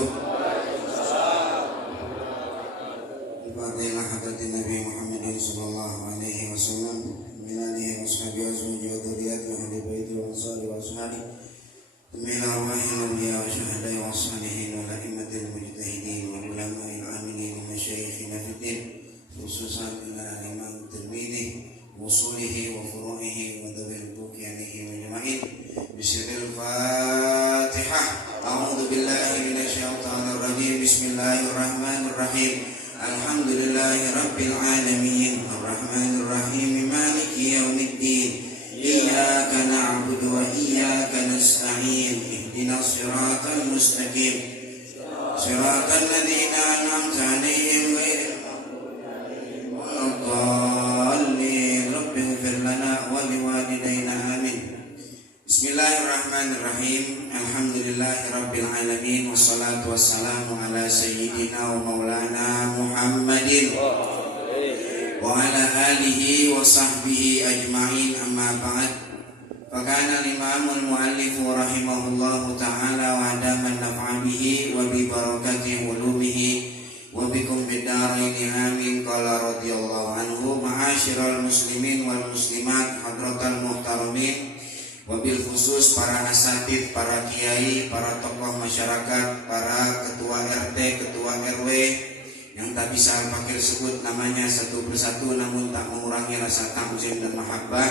Al-Fatihah hadatin Nabi Muhammad sallallahu alaihi wasallam min alihi washabihi azwaji wa dzurriyyati ahli baiti wa ansari wa ashabi min arwahil anbiya wa syuhada'i wa salihin wa la'immatil mujtahidin wa ulama'il amilin wa masyayikhina fid din khususan ila Imam Tirmidzi usulihi wa furu'ihi wa dhawil buqyanihi wa jama'in bismil Fatihah. A'udzu billahi minasyaitonir rajim. Bismillahirrahmanirrahim. Alhamdulillahi rabbil alamin arrahmanir rahim maliki yaumiddin iyyaka na'budu wa iyyaka nasta'in ihdinas siratal mustaqim siratal ladzina an'amta 'alaihim ghairil maghdubi 'alaihim waladdallin rabbighfir lana wa liwalidayna amin. Bismillahirrahmanirrahim. Alhamdulillahi rabbil alamin wassalatu wassalamu ala sayyidina wa maulana Muhammadin wa ala alihi wa sahbihi ajma'in, amma ba'd. Fakana al-imamul muallif rahimahullahu ta'ala wa adaman naf'a bihi wa bi barakati ulumihi wa bikum bid-daraini amin. Qala radhiyallahu anhu, ma'asyiral muslimin wal muslimat hadratal muhtaramin, wabil khusus para asatid, para kiai, para tokoh masyarakat, para ketua RT, ketua RW yang tak bisa Al-Fakir sebut namanya satu persatu, namun tak mengurangi rasa ta'zim dan mahabbah.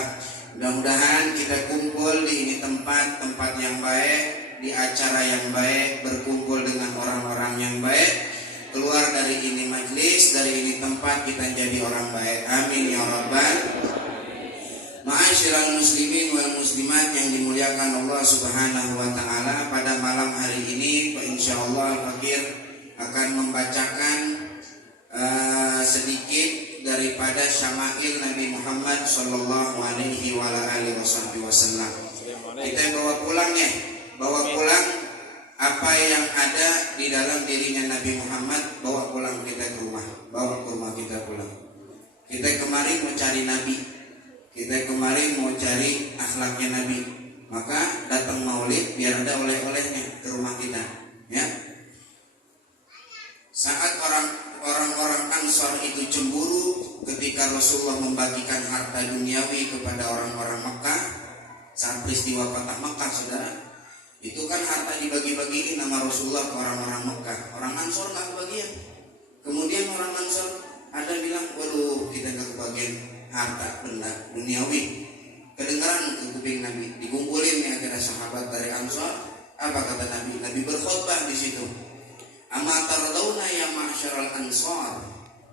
Mudah-mudahan kita kumpul di ini tempat yang baik, di acara yang baik, berkumpul dengan orang-orang yang baik, keluar dari ini majlis, dari ini tempat kita jadi orang baik. Amin ya rabbal. Ma'asyiral muslimin wal muslimat yang dimuliakan Allah Subhanahu wa taala, pada malam hari ini insyaallah Al-Fakir akan membacakan sedikit daripada syama'il Nabi Muhammad sallallahu alaihi wa alihi wasallam. Kita bawa pulang apa yang ada di dalam dirinya Nabi Muhammad, bawa pulang kita ke rumah, bawa ke rumah kita pulang. Kita kemarin mau cari Nabi, kita kemarin mau cari akhlaknya Nabi, maka datang maulid biar ada oleh-olehnya ke rumah kita, ya. Saat orang-orang Ansor itu cemburu ketika Rasulullah membagikan harta duniawi kepada orang-orang Mekah saat peristiwa Fatah Mekah, saudara, itu kan harta dibagi-bagiin nama Rasulullah ke orang-orang Mekah. Orang Ansor nggak kebagian. Kemudian orang Ansor ada bilang, waduh, kita nggak kebagian harta benda duniawi. Kedengaran ke kuping Nabi, dikumpulin nih akhirnya sahabat dari Ansor. Apa kata Nabi? Nabi berkhutbah di situ. Ama tardawna ya ma'syaral ansar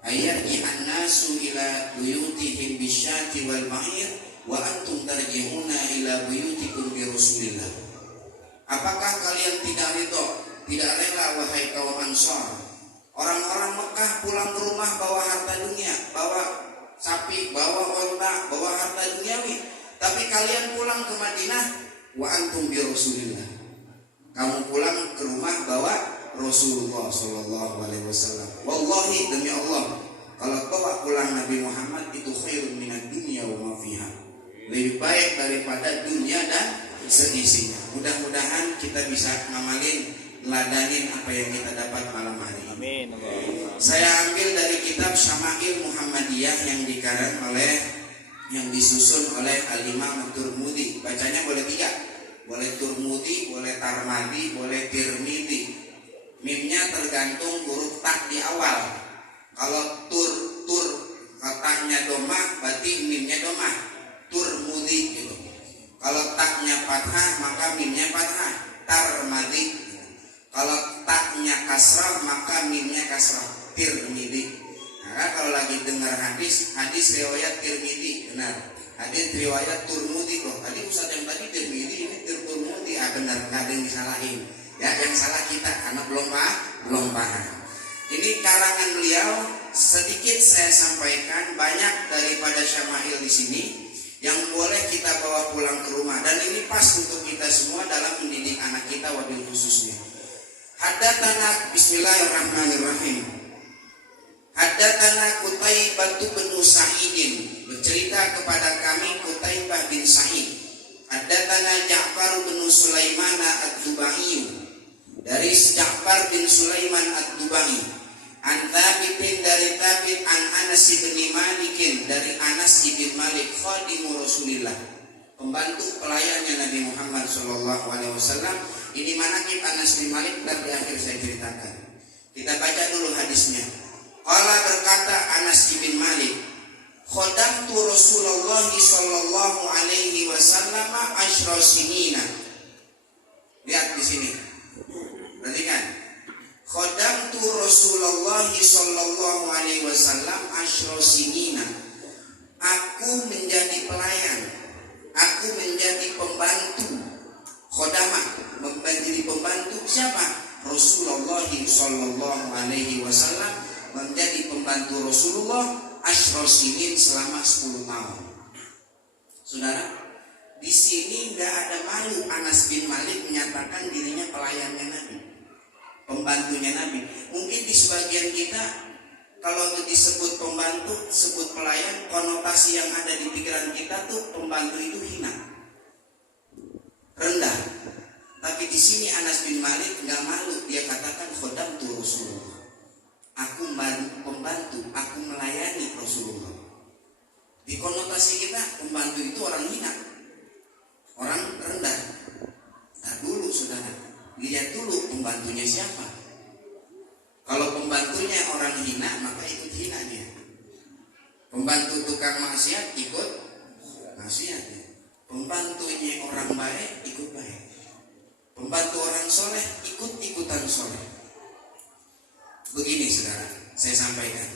ayarji'an nasu ila buyutihim bisyati wal ba'ir wa antum tarji'una ila buyutikum bi Rasulillah. Apakah kalian tidak ridho, tidak rela wahai kaum Ansar, orang-orang Mekah pulang ke rumah bawa harta dunia, bawa sapi, bawa onta, bawa harta duniawi, tapi kalian pulang ke Madinah wa antum bi Rasulillah, kamu pulang ke rumah bawa Rasulullah sallallahu alaihi wasallam. Wallahi, demi Allah, kalau bawa pulang Nabi Muhammad itu khairun minad dunya wa ma fiha, lebih baik daripada dunia dan seisinya. Mudah-mudahan kita bisa ngamalin, ngeladanin apa yang kita dapat malam hari ini. Amin. Saya ambil dari kitab Syama'il Muhammadiyah yang disusun oleh Al-Imam Tirmidzi. Bacanya boleh 3, boleh Tirmidzi, boleh Tarmadi, boleh Tirmidzi. Mimnya tergantung huruf tak di awal. Kalau tur katanya domah, berarti mimnya domah, Tirmidzi gitu. Kalau taknya fathah maka mimnya fathah, Tarmadi. Kalau taknya kasrah maka mimnya kasrah, Tirmidzi. Nah, kalau lagi dengar hadis riwayat Tirmidzi, benar. Hadis riwayat Tirmidzi kok. Tadi ustaz yang tadi Tirmidzi, ini Tirmidzi, benar, enggak ada yang disalahin. Ya, yang salah kita karena belum paham. Ini karangan beliau, sedikit saya sampaikan, banyak daripada syama'il di sini yang boleh kita bawa pulang ke rumah, dan ini pas untuk kita semua dalam mendidik anak kita, wabil khususnya. Haddatsana, bismillahirrahmanirrahim. Haddatsana Qutaibah bin Sa'idin, bercerita kepada kami Qutaibah bin Sa'id. Haddatsana Ja'far bin Sulaiman ad-Dubai, dari Ja'far bin Sulaiman ad-Dubai, an Thabitin dari Thabit, an Anas bin Malik dari Anas bin Malik, khadimu Rasulillah, pembantu pelayannya Nabi Muhammad sallallahu alaihi wasallam. Ini manaqib Anas bin Malik dan di akhir saya ceritakan. Kita baca dulu hadisnya. Qala, berkata Anas bin Malik, khadamtu Rasulullah sallallahu alaihi wasallam asyra sinina. Lihat di sini. Perhatikan. Khadamtu Rasulullah sallallahu alaihi wasallam asyra sinina. Aku menjadi pelayan, aku menjadi pembantu. Khodamah, menjadi pembantu siapa? Rasulullah sallallahu alaihi wasallam, menjadi pembantu Rasulullah asyra sinin, selama 10 tahun. Saudara, di sini nggak ada malu Anas bin Malik menyatakan dirinya pelayannya Nabi, pembantunya Nabi. Mungkin di sebagian kita kalau disebut pembantu, sebut pelayan, konotasi yang ada di pikiran kita tuh pembantu itu hina, rendah. Tapi di sini Anas bin Malik nggak malu, dia katakan khodamtu Rasulullah. Aku pembantu, aku melayani Rasulullah. Di konotasi kita pembantu itu orang hina, orang rendah. Nah dulu saudara, lihat dulu pembantunya siapa. Kalau pembantunya orang hina, maka ikut hina dia. Pembantu tukang maksiat ikut maksiat dia. Pembantunya orang baik ikut baik. Pembantu orang soleh ikut-ikutan soleh. Begini saudara, saya sampaikan.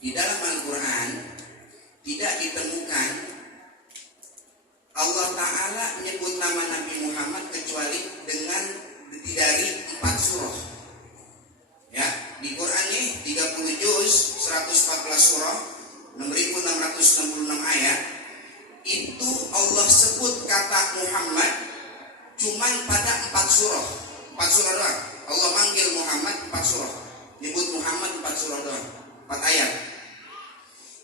Di dalam Al-Quran tidak ditemukan Allah Ta'ala menyebut nama Nabi Muhammad kecuali dengan dari 4 surah. Ya, di Quran ini 30 juz, 114 surah, 6666 ayat. Itu Allah sebut kata Muhammad cuman pada 4 surah. 4 surah doang. Allah manggil Muhammad 4 surah. Nyebut Muhammad 4 surah doang. 4 ayat.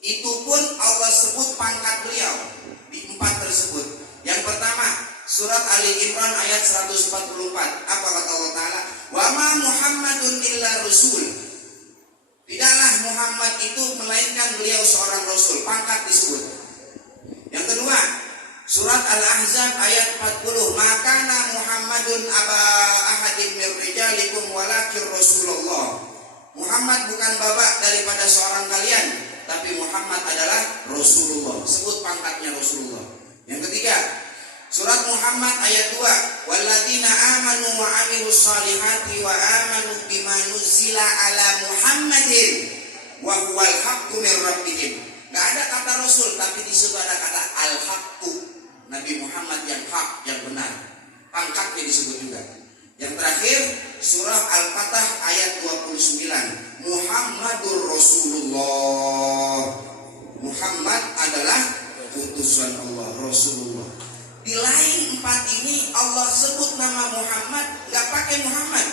Itu pun Allah sebut pangkat beliau di 4 tersebut. Yang pertama, surat Ali Imran ayat 144. Apa kata Allah Ta'ala? Wa ma Muhammadun illa rasul. Tidaklah Muhammad itu melainkan beliau seorang rasul. Pangkat disebut. Yang kedua, surat Al-Ahzab ayat 40. Makana Muhammadun aba ahadin mir rijalikum walakin Rasulullah. Muhammad bukan babak daripada seorang kalian, tapi Muhammad adalah Rasulullah. Sebut pangkatnya Rasulullah. Yang ketiga, surat Muhammad ayat 2. Walladzina amanu wa amilus salihati wa amanu bima nuzila ala Muhammadin wa huwal haqqu mir rabbihim. Enggak ada kata Rasul, tapi di situ ada kata al-haqqu. Nabi Muhammad yang hak, yang benar. Pangkatnya disebut juga. Yang terakhir, surah Al-Fatah ayat 29. Muhammadur Rasulullah. Muhammad adalah utusan Allah, Rasulullah. Di lain 4 ini Allah sebut nama Muhammad, nggak pakai Muhammad.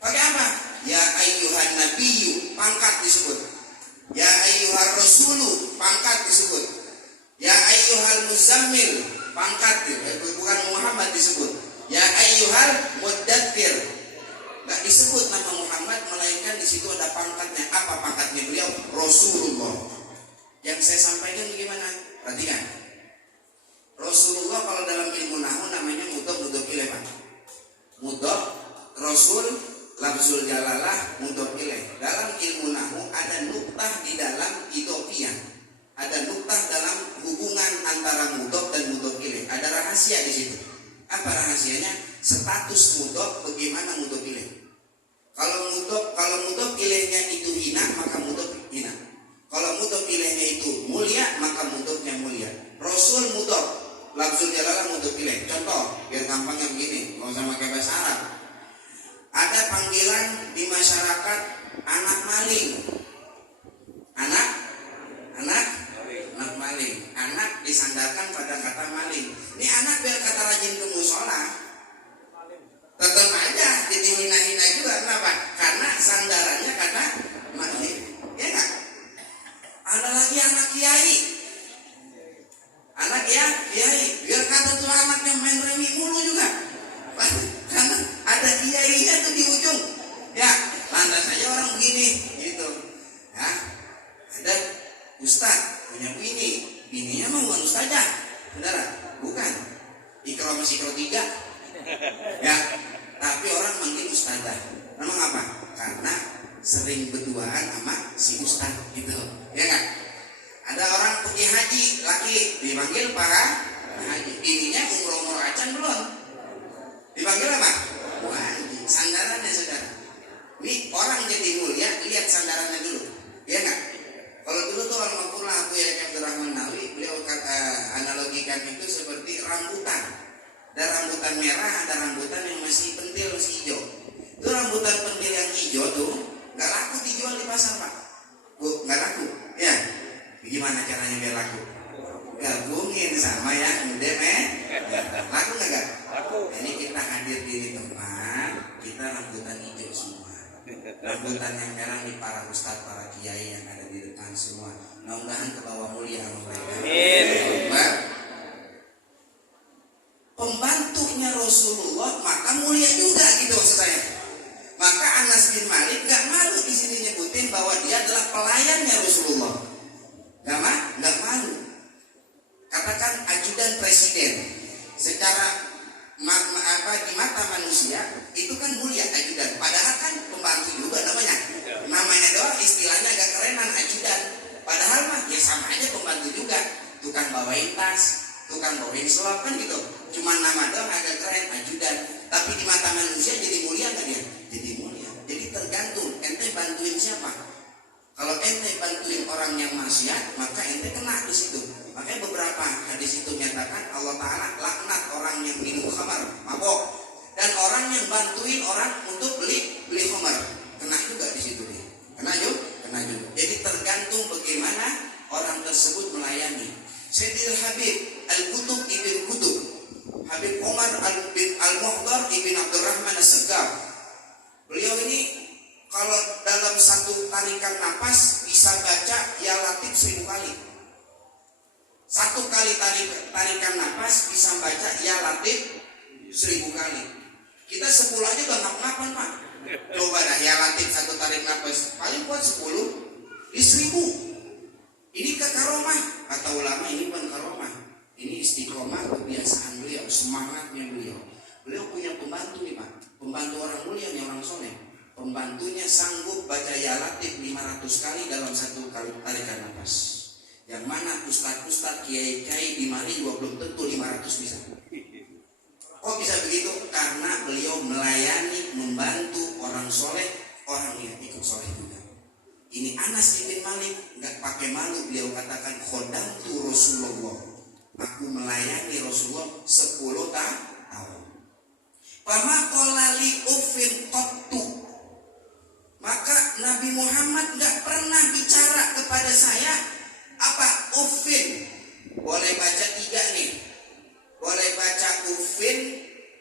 Pakai apa? Ya ayyuhan nabiyyu, pangkat disebut. Ya ayyuhar rasulu, pangkat disebut. Ya ayyuhal muzammil, pangkat, bukan Muhammad disebut. Ya ayyuhal muddathir, nggak disebut nama Muhammad, melainkan di situ ada pangkatnya. Apa pangkatnya beliau? Rasulullah. Yang saya sampaikan bagaimana? Perhatikan. Rasulullah kalau dalam ilmu nahwu namanya mudhof ilaih, Pak. Mudhof, Rasul, lafzul jalalah, mudhof ilaih. Dalam ilmu nahwu ada nuktah di dalam idhofiyah. Ada nuktah dalam hubungan antara mudhof dan mudhof ilaih. Ada rahasia di situ. Apa rahasianya? Status mudhof, bagaimana mudhof ilaih. Kalau mudhof ilaihnya itu hina, maka mudhof hina. Kalau mudhof ilaihnya itu mulia, maka mudhofnya mulia. Rasul mudhof, lafzul jalalah mudhof ilaih. Contoh, biar gampangnya begini, nggak usah pakai bahasa Arab. Ada panggilan di masyarakat anak maling. Anak maling. Anak disandarkan pada kata maling. Ini anak biar kata rajin ke musola, tetap aja jadi hina-hina juga. Kenapa? Karena sandarannya kata maling. Ya enggak? Ada lagi anak kiai. Anak ya kiai, biar kata bininya tuh di ujung. Ya, lantas aja orang begini gitu. Ya, ada ustaz punya bininya mah bukan ustazah, saudara, bukan. Ikro masih ikro 3. Ya, tapi orang manggil ustazah. Memang apa? Karena sering berduaan sama si ustaz gitu, ya kan? Ada orang pergi haji laki dipanggil para haji, bininya umroh acan belum, dipanggil apa? Haji. Sandarannya saudara. Ini orang jadi mulia lihat sandarannya dulu, ya kan? Kalau dulu tuh almarhumlah Abu Yahya Abdurrahman Nawawi, beliau analogikan itu seperti rambutan. Ada rambutan merah, ada rambutan yang masih pentil, masih hijau. Itu rambutan pentil yang hijau tuh nggak laku dijual di pasar, Pak. Bu, nggak laku. Ya, gimana caranya biar laku? Gabungin sama yang udah laku nggak? Laku. Ini kita hadir di tempat, kita rambutan hijau semua. Rambutan yang merah di para ustadz, para kiai yang ada di depan semua. Mudah-mudahan ke bawah mulia sama mereka. Amin. Pembantunya Rasulullah maka mulia juga gitu maksud saya. Maka Anas bin Malik gak malu di sini nyebutin bahwa dia adalah pelayannya Rasulullah. Gak malu. Katakan ajudan presiden. Secara di mata manusia itu kan mulia ajudan. Padahal kan pembantu juga namanya. Namanya doang istilahnya agak kerenan ajudan. Padahal mah ya sama aja pembantu juga. Tukang bawain tas, tukang bawain selop kan gitu. Cuman nama doang agak keren ajudan. Tapi di mata manusia jadi mulia kan dia? Jadi mulia. Jadi tergantung ente bantuin siapa. Kalau ente bantuin orang yang maksiat, maka ente kena di situ. Makanya beberapa hadis itu menyatakan Allah Ta'ala laknat orang yang minum khamar, mabok, dan orang yang bantuin orang untuk beli khamar, kena juga di situ nih. Kena juga. Jadi tergantung bagaimana orang tersebut melayani. Sayyidil Habib Al-Qutub Ibn Qutub, Habib Umar Al-Muhdar Ibn Abdurrahman As-Segaf. Beliau ini kalau dalam satu tarikan napas bisa baca ya Latif 1000 kali. Satu kali tarikan napas bisa baca ya Latif 1000 kali. Kita 10 aja udah ngap-ngapan, Pak. Coba dah ya Latif satu tarik napas paling kuat 10 di 1000. Ini ke karomah. Kata ulama ini bukan karomah. Ini istiqomah kebiasaan beliau, semangatnya beliau. Beliau punya pembantu nih, Pak. Pembantu orang mulia nih, orang soleh. Pembantunya sanggup baca ya Latif 500 kali dalam satu kali tarikan napas. Yang mana ustadz kiai-kiai di mari juga belum tentu 500 bisa. Kok bisa begitu? Karena beliau melayani, membantu orang soleh, orang yang ikut soleh juga. Ini Anas bin Malik nggak pakai malu, beliau katakan khodamtu Rasulullah. Aku melayani Rasulullah 10 tahun. Fama qolali ufin qattu. Maka Nabi Muhammad nggak pernah bicara kepada saya apa ufin. Boleh baca 3 nih. Boleh baca ufin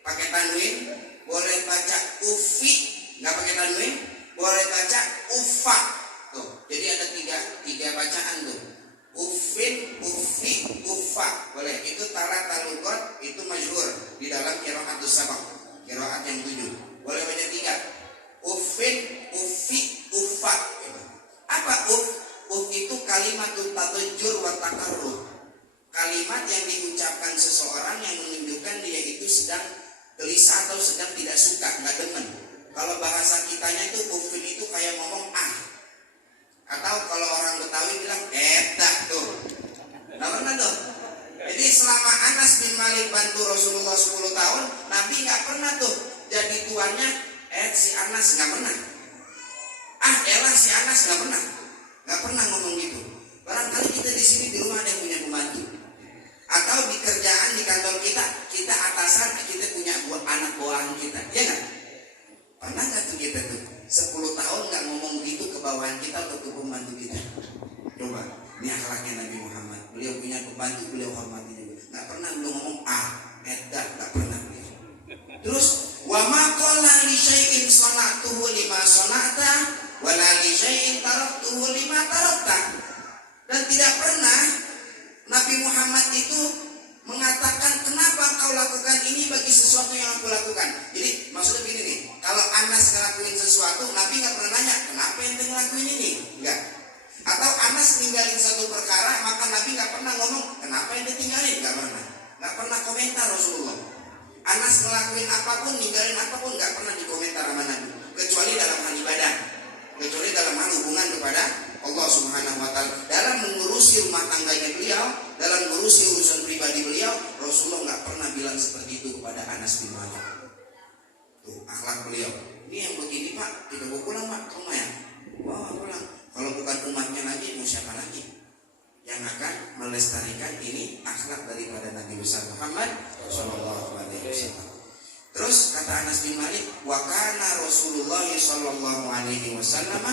pakai tanwin, boleh baca ufi nggak pakai tanwin, boleh baca ufa. Tuh, jadi ada tiga bacaan tuh. Ufin, ufi, ufa. Boleh. Itu talat talugot, itu masyhur di dalam qiraatus sabaq, qiraat yang 7. Boleh baca 3. Ufin, ufi, ufa. Apa uf? Uf itu kalimatun tatajur wa takarrur. Kalimat yang diucapkan seseorang yang menunjukkan dia itu sedang gelisah atau sedang tidak suka, nggak demen. Kalau bahasa kitanya itu ufin itu kayak ngomong atau kalau orang Betawi bilang edah tuh. Nah pernah tuh. Jadi selama Anas bin Malik bantu Rasulullah 10 tahun, Nabi nggak pernah tuh jadi tuannya si Anas, nggak pernah. Elah si Anas, nggak pernah ngomong gitu. Barangkali kita di sini di rumah ada yang punya pembantu, atau di kerjaan di kantor kita atasan, kita punya anak bawahan kita, ya nggak? Pernah nggak tuh kita tuh 10 tahun nggak ngomong begitu ke bawahan kita atau ke pembantu kita? Coba, ini akhlaknya Nabi Muhammad. Beliau punya pembantu, beliau hormati juga. Nggak pernah beliau ngomong edah, nggak pernah beliau. Terus wa ma qala li syai'in sana'tuhu lima sana'ta wa la li syai'in taraktuhu lima tarakta. Dan tidak pernah Nabi Muhammad itu mengatakan kenapa kau lakukan ini bagi sesuatu yang aku lakukan. Jadi maksudnya begini nih, kalau Anas ngelakuin sesuatu, Nabi nggak pernah nanya kenapa ente ngelakuin ini, enggak. Atau Anas ninggalin satu perkara, maka Nabi nggak pernah ngomong kenapa ente tinggalin, nggak pernah komentar Rasulullah. Anas ngelakuin apapun, ninggalin apapun, nggak pernah dikomentar sama Nabi, kecuali dalam hal ibadah, kecuali dalam hal hubungan kepada Allah Subhanahu wa Ta'ala. Dalam mengurusi rumah tangganya beliau, dalam mengurusi urusan pribadi beliau, Rasulullah nggak pernah bilang seperti itu kepada Anas bin Malik. Tuh akhlak beliau. Ini yang begini Pak, kita mau pulang Pak, ke rumah ya? Wah pulang. Kalau bukan umatnya lagi, mau siapa lagi yang akan melestarikan ini akhlak daripada Nabi besar Muhammad Sallallahu Alaihi Wasallam. Terus kata Anas bin Malik, wa kana Rasulullah Sallallahu Alaihi Wasallam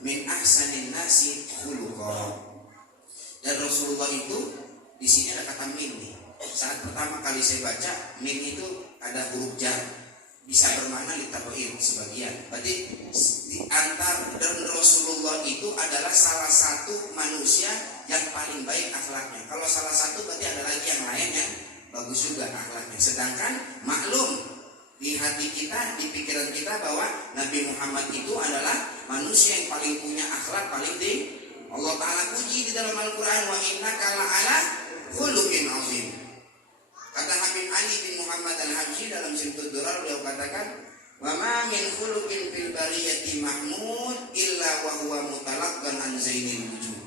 min ahsanin nasi khuluqa. Dan Rasulullah itu di sini ada kata min nih. Saat pertama kali saya baca min itu ada huruf jar, bisa bermakna litabain sebagian. Berarti di antar dan Rasulullah itu adalah salah satu manusia yang paling baik akhlaknya. Kalau salah satu berarti ada lagi yang lain yang bagus juga akhlaknya. Sedangkan maklum di hati kita, di pikiran kita bahwa Nabi Muhammad itu adalah manusia yang paling punya akhlak paling tinggi. Allah Ta'ala puji di dalam Al-Quran, wa innaka la'ala khuluqin azim. Kata Habib Ali bin Muhammad Al-Habsyi dalam Simtud Durar, beliau katakan, wa ma min khuluqin fil bariyati mahmud illa wa huwa mutalaqqan an zainil wujud.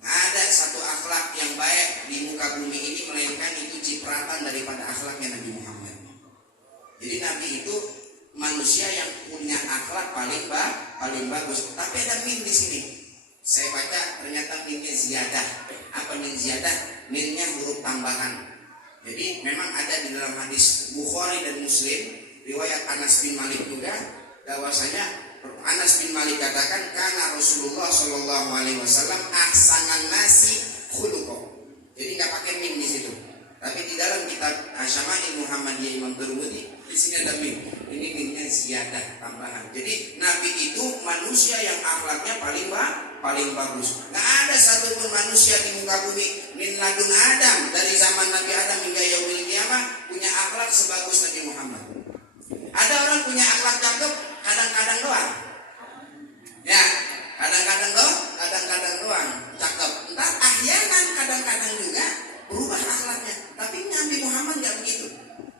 Nggak ada satu akhlak yang baik di muka bumi ini melainkan itu cipratan daripada akhlaknya Nabi Muhammad. Jadi Nabi itu manusia yang punya akhlak paling bagus. Tapi ada min di sini. Saya baca ternyata minnya ziyadah. Apa min ziyadah? Minnya huruf tambahan. Jadi memang ada di dalam hadis Bukhari dan Muslim, riwayat Anas bin Malik juga, bahwasanya Anas bin Malik katakan karena Rasulullah Shallallahu Alaihi Wasallam ahsanan nasi khuluqa. Jadi nggak pakai min di situ. Tapi di dalam kitab Syama'il Muhammadiyah Imam Tirmidzi di sini ada min. Ini minnya ziyadah tambahan. Jadi Nabi itu manusia yang akhlaknya paling bagus. Nggak ada satupun manusia di muka bumi min ladun Adam, dari zaman Nabi Adam hingga yaumil qiyamah, punya akhlak sebagus Nabi Muhammad. Ada orang punya akhlak cakep kadang-kadang doang. Ya, kadang-kadang doang cakep. Entar ahyanan kadang-kadang juga berubah akhlaknya. Tapi Nabi Muhammad nggak begitu.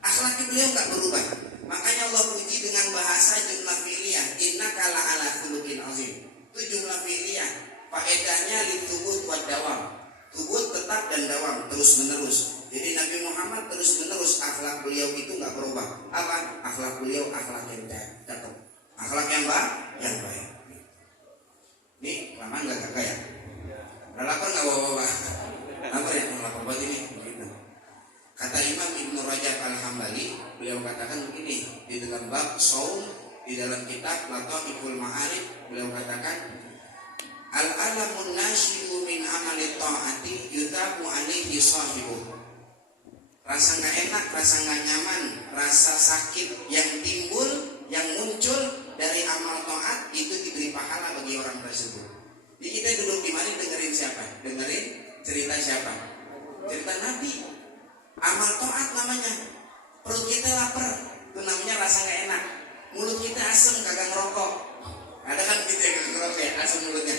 Akhlaknya beliau nggak berubah. Makanya Allah puji dengan bahasa jumlah fi'liyah. Innaka la'ala khuluqin azim. Itu jumlah fi'liyah. Faedahnya litubut wa dawam. Tubut tetap dan dawam, terus menerus. Jadi Nabi Muhammad terus menerus akhlak beliau itu nggak berubah. Apa? Akhlak beliau akhlak yang cakep. Akhlak yang baik. Ini lama nggak kakak ya? Udah lapar nggak bapak-bapak? Lapar ya? Lapar buat ini. Kata Imam Ibnu Rajab Al-Hambali, beliau katakan begini di dalam bab saum, di dalam kitab Lataiful Ma'arif, beliau katakan al-alamun nasyi'u min amali ta'ati yutabu alaihi sahibuh. Rasa gak enak, rasa gak nyaman, rasa sakit yang timbul, yang muncul dari amal ta'at itu diberi pahala bagi orang tersebut. Jadi kita duduk di mana dengerin siapa? Dengerin cerita siapa? Cerita Nabi. Amal ta'at namanya. Perut kita lapar, itu namanya rasa gak enak. Mulut kita asem, kagak ngerokok. Ada kan kita yang ngerokok ya, asem mulutnya.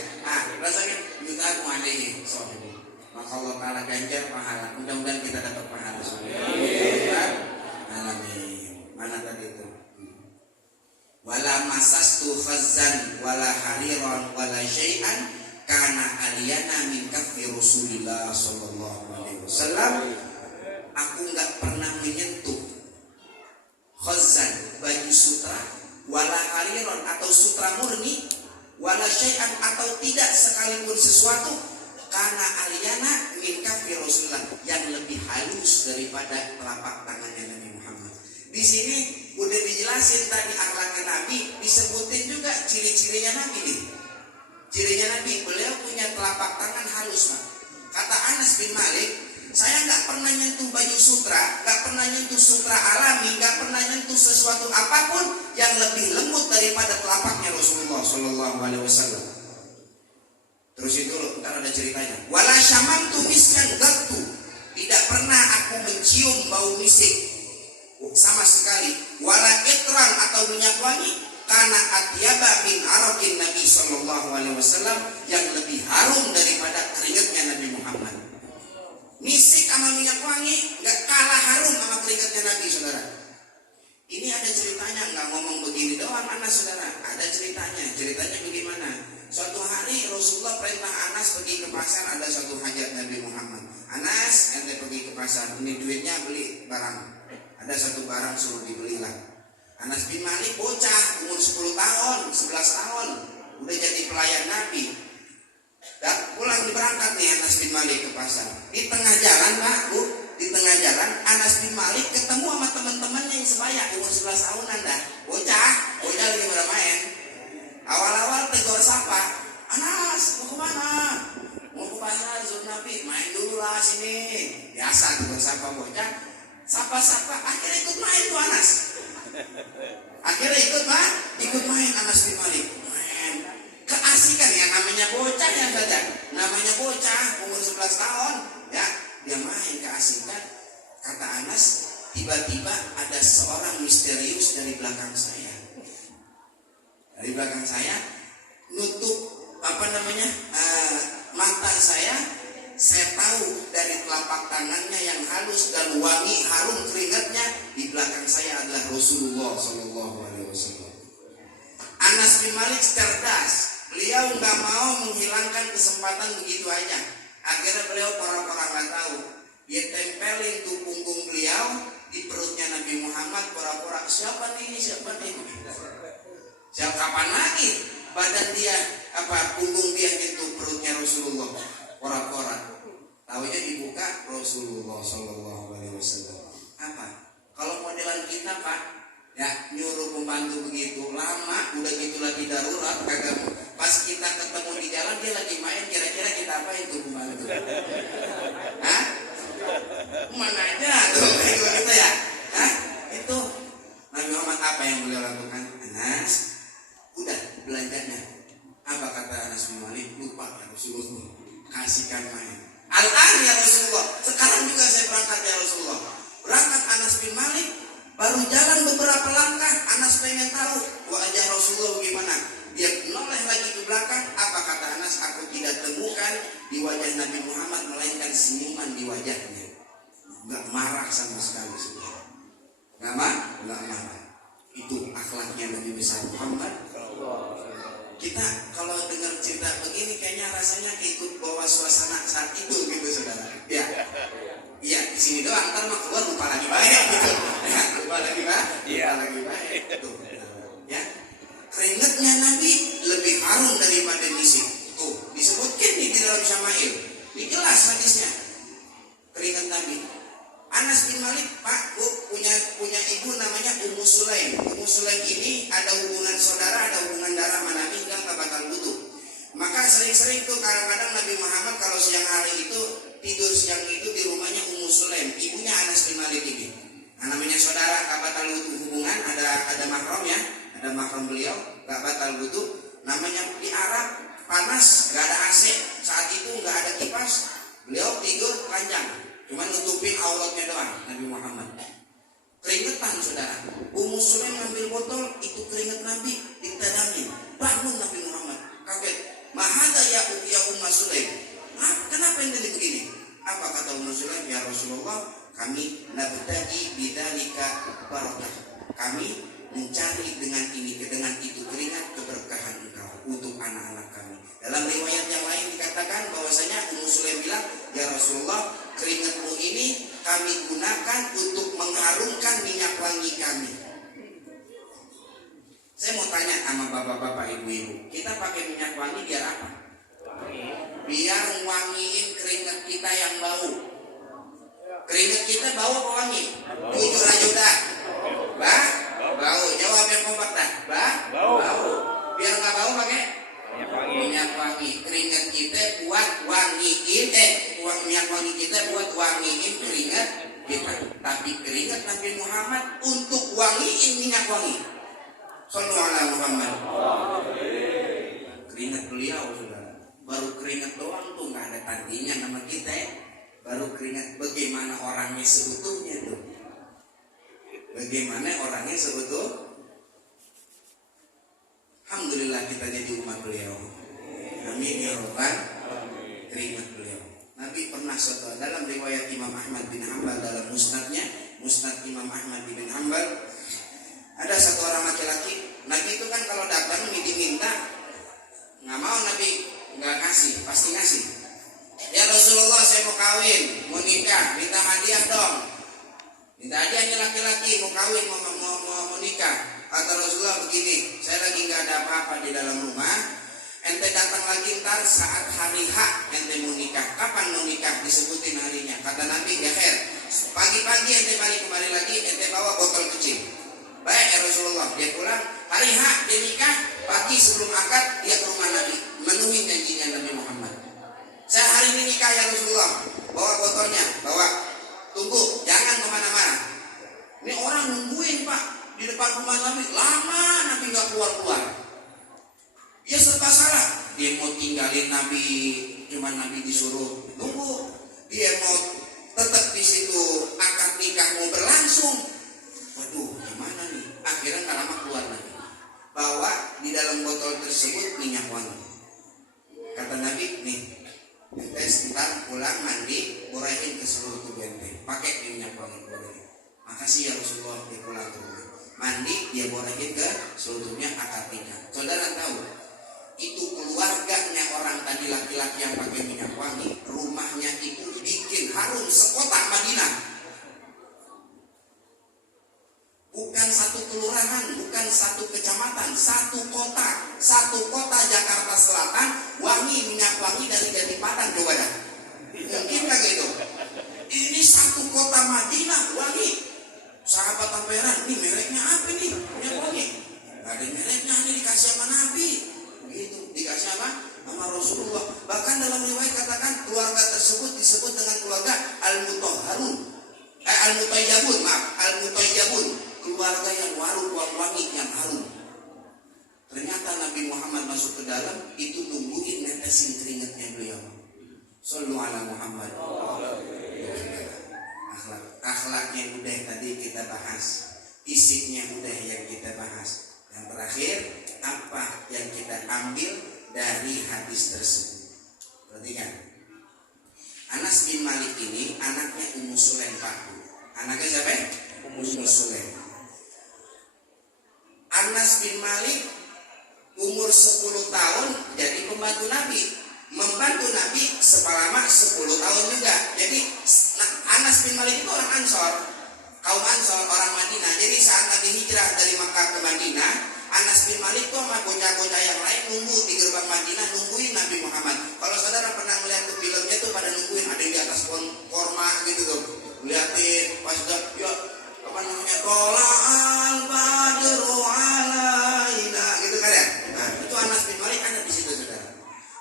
Rasanya yutabu alaihi sahibuh. Maka Allah Ta'ala ganjar pahala. Mudah-mudahan kita dapat pahala. Amin. Mana tadi itu? Wala masastu khazzan wala hariran wala syai'an kana aliyana min kaffi Rasulillah sallallahu alaihi wasallam. Aku enggak pernah menyentuh khazzan, baju sutra, wala hariran atau sutra murni, wala syai'an atau tidak sekalipun sesuatu, karena aliyana min kaffi Rasulullah, yang lebih halus daripada telapak tangannya Nabi Muhammad. Di sini udah dijelasin tadi akhlaknya Nabi, disebutin juga ciri-cirinya Nabi nih. Cirinya Nabi, beliau punya telapak tangan halus, Pak. Kata Anas bin Malik, saya nggak pernah nyentuh baju sutra, nggak pernah nyentuh sutra alami, nggak pernah nyentuh sesuatu apapun yang lebih lembut daripada telapaknya Rasulullah Shallallahu Alaihi Wasallam. Terus itu loh, ntar ada ceritanya. Wala syamam tu miskan gatu, tidak pernah aku mencium bau misik sama sekali, wala itran atau minyak wangi, karena atyaba min arakin Nabi Sallallahu Alaihi Wasallam, yang lebih harum daripada keringatnya Nabi Muhammad. Misik sama minyak wangi nggak kalah harum sama keringatnya Nabi, saudara. Ini ada ceritanya, nggak ngomong begini doang Anas, saudara. Ada ceritanya. Ceritanya bagaimana? Suatu hari Rasulullah perintah Anas pergi ke pasar, ada suatu hajat Nabi Muhammad. Anas, ente pergi ke pasar, ini duitnya beli barang. Ada satu barang suruh dibelilah. Anas bin Malik bocah, umur 10 tahun, 11 tahun, udah jadi pelayan Nabi. Dan pulang berangkat nih Anas bin Malik ke pasar. Di tengah jalan, Pak, Bu, di tengah jalan Anas bin Malik ketemu sama teman-temannya yang sebaya, umur 11 tahunan dah. Bocah lagi bermain. Awal-awal tegur sapa, Anas, mau kemana? Mau ke pasar, suruh Nabi, main dulu lah sini. Biasa tegur sapa bocah. Sapa-sapa, akhirnya ikut main tuh Anas. Akhirnya ikut main Anas bin Malik. Main. Keasikan ya, namanya bocah ya saja. Namanya bocah, umur 11 tahun. Ya, dia main keasikan. Kata Anas, tiba-tiba ada seorang misterius dari belakang saya. Dari belakang saya, nutup mata saya tahu dari telapak tangannya yang halus dan wangi harum keringatnya, di belakang saya adalah Rasulullah Sallallahu Alaihi Wasallam. Anas bin Malik cerdas, beliau nggak mau menghilangkan kesempatan begitu aja. Akhirnya beliau pura-pura nggak tahu, dia tempelin tuh punggung beliau di perutnya Nabi Muhammad, pura-pura siapa nih? Siapa kapan lagi badan dia punggung dia itu perutnya Rasulullah. Pora-pora, tahunya dibuka Rasulullah Sallallahu Alaihi Wasallam. Apa? Kalau modelan kita Pak, ya nyuruh pembantu begitu lama, udah gitu lagi darurat, kagak. Pas kita ketemu di jalan dia lagi main, kira-kira kita apain tuh pembantu? Hah? Mana aja tuh kita ya? Hah? Itu Nabi Muhammad apa yang beliau lakukan? Anas, udah belanjanya. Apa kata Anas bin Malik? Lupa Rasulullah. Kasihkan main. Al-an ya Rasulullah. Sekarang juga saya berangkat ya Rasulullah. Berangkat Anas bin Malik, baru jalan beberapa langkah, Anas pengen tahu wajah Rasulullah bagaimana. Dia menoleh lagi ke belakang. Apa kata Anas? Aku tidak temukan di wajah Nabi Muhammad melainkan senyuman di wajahnya. Gak marah sama sekali, saudara. Gak marah. Itu akhlaknya Nabi besar Muhammad. Kita kalau dengar cerita begini kayaknya rasanya ikut bawa suasana saat itu gitu, saudara. Ya, di sini doang. Ntar mah keluar lupa lagi baik gitu. Ya, lupa lagi baik. Tuh, ya. Keringatnya Nabi lebih harum daripada misik. Tuh, disebutkan di dalam Syama'il. Dijelas hadisnya. Keringat Nabi. Anas bin Malik, Pak, punya ibu namanya Ummu Sulaim. Ummu Sulaim ini ada hubungan saudara, ada hubungan darah sama Nabi, nggak batal wudu. Maka sering-sering tuh kadang-kadang Nabi Muhammad kalau siang hari itu tidur siang itu di rumahnya Ummu Sulaim, ibunya Anas bin Malik ini. Nah, namanya saudara nggak batal wudu hubungan, ada mahram ya, ada mahram beliau nggak batal wudu. Namanya di Arab panas, nggak ada AC saat itu, nggak ada kipas, beliau tidur panjang. Cuma nutupin auratnya doang Nabi Muhammad. Keringetan saudara. Ummu Sulaim ngambil botol, itu keringet Nabi ditadangin. Bangun Nabi Muhammad, kaget. Mahada ya Ummu Sulaim. Kenapa ini begini? Apa kata Ummu Sulaim? Ya Rasulullah, kami nabtagi bidzalika barakah. Kami mencari dengan itu keringat keberkahan Engkau untuk anak-anak kami. Dalam riwayat yang lain dikatakan bahwasanya Ummu Sulaim bilang, ya Rasulullah, keringatmu ini kami gunakan untuk mengharumkan minyak wangi kami. Saya mau tanya sama bapak-bapak, ibu-ibu, kita pakai minyak wangi biar apa? Biar wangiin keringat kita yang bau. Keringat kita bau apa wangi? Jujur aja udah. Bau. Jawab yang kompak dah. Bau. Biar nggak bau pakai minyak wangi. Keringat kita buat wangiin minyak wangi kita buat wangiin keringat kita. Tapi keringat Nabi Muhammad untuk wangiin minyak wangi. Sallallahu alaihi Muhammad. Keringat beliau saudara. Baru keringat doang tuh nggak ada tandingnya sama kita. baru keringat. Bagaimana orangnya sebetulnya tuh? Bagaimana orangnya sebetulnya? Alhamdulillah kita jadi umat beliau. Amin ya rabbal keringat beliau. Nabi pernah suatu dalam riwayat Imam Ahmad bin Hanbal dalam musnadnya, musnad Imam Ahmad bin Hanbal, ada satu orang laki-laki. Nabi itu kan kalau datang diminta, nggak mau Nabi nggak kasih, pasti ngasih. Ya Rasulullah, saya mau kawin, mau nikah, minta hadiah dong. Minta hadiahnya laki-laki, mau kawin, mau nikah. Kata Rasulullah begini, saya lagi nggak ada apa-apa di dalam rumah. Ente datang lagi ntar saat hari H ente mau nikah. Kapan mau nikah? Disebutin harinya. Kata Nabi, ya khair. Pagi-pagi ente balik kembali lagi, ente bawa botol kecil. Baik ya Rasulullah. Dia pulang, hari H dia nikah. Pagi sebelum akad dia ke rumah Nabi, memenuhi janjinya Nabi Muhammad. Saya hari ini nikah ya Rasulullah. Bawa botolnya, bawa. Tunggu, jangan kemana-mana. Ini orang nungguin Pak di depan rumah Nabi. Lama Nabi nggak keluar-keluar. Dia serba salah. Dia mau tinggalin Nabi, cuma Nabi disuruh tunggu. Dia mau tetap di situ, akad nikah mau berlangsung. Waduh, gimana nih? Akhirnya nggak lama keluar Nabi. Bawa di dalam botol tersebut minyak wangi. Kata Nabi, nih, ente sebentar pulang mandi, urahin ke seluruh tubuh ente. Pakai minyak wangi, urahin. Makasih ya Rasulullah. Dia pulang ke rumah. Mandi, dia urahin ke seluruh tubuhnya, akad nikah. Saudara tahu? Itu keluarganya orang tadi laki-laki yang pakai minyak wangi, rumahnya itu bikin harum sekota Madinah. Bukan satu kelurahan, bukan satu kecamatan, satu kota Jakarta Selatan wangi minyak wangi dari Jati Padang. Coba dah, mungkin nggak gitu? Ini satu kota Madinah wangi. Sahabat Tamperan, ini mereknya apa nih minyak wangi? Gak ada mereknya, hanya dikasih sama Nabi. Begitu, dikasih apa? Sama Rasulullah. Bahkan dalam riwayat katakan keluarga tersebut disebut dengan keluarga Al-Mutahharun, Al-Mutayyabun, Al-Mutayyabun, keluarga yang wangi yang harum. Ternyata Nabi Muhammad masuk ke dalam, itu nungguin netesin keringatnya beliau. Sallu ala Muhammad. Akhlaknya udah tadi kita bahas, fisiknya udah yang kita bahas. Yang terakhir, apa yang kita ambil dari hadis tersebut? Perhatikan, Anas bin Malik ini anaknya Ummu Sulaim Pak. Anaknya siapa? Ummu Sulaim. Anas bin Malik umur 10 tahun jadi pembantu Nabi, membantu Nabi selama 10 tahun juga. Jadi Anas bin Malik itu orang Ansor, kaum Ansor, orang Madinah. Jadi saat Nabi hijrah dari Makkah ke Madinah, Anas bin Malik tuh sama bocah-bocah yang lain nunggu di gerbang Madinah, nungguin Nabi Muhammad. Kalau saudara pernah melihat tuh filmnya tuh pada nungguin, ada yang di atas pohon korma gitu tuh, liatin pas udah ya apa namanya tola al badru alaina gitu kan ya. Nah itu Anas bin Malik ada di situ saudara.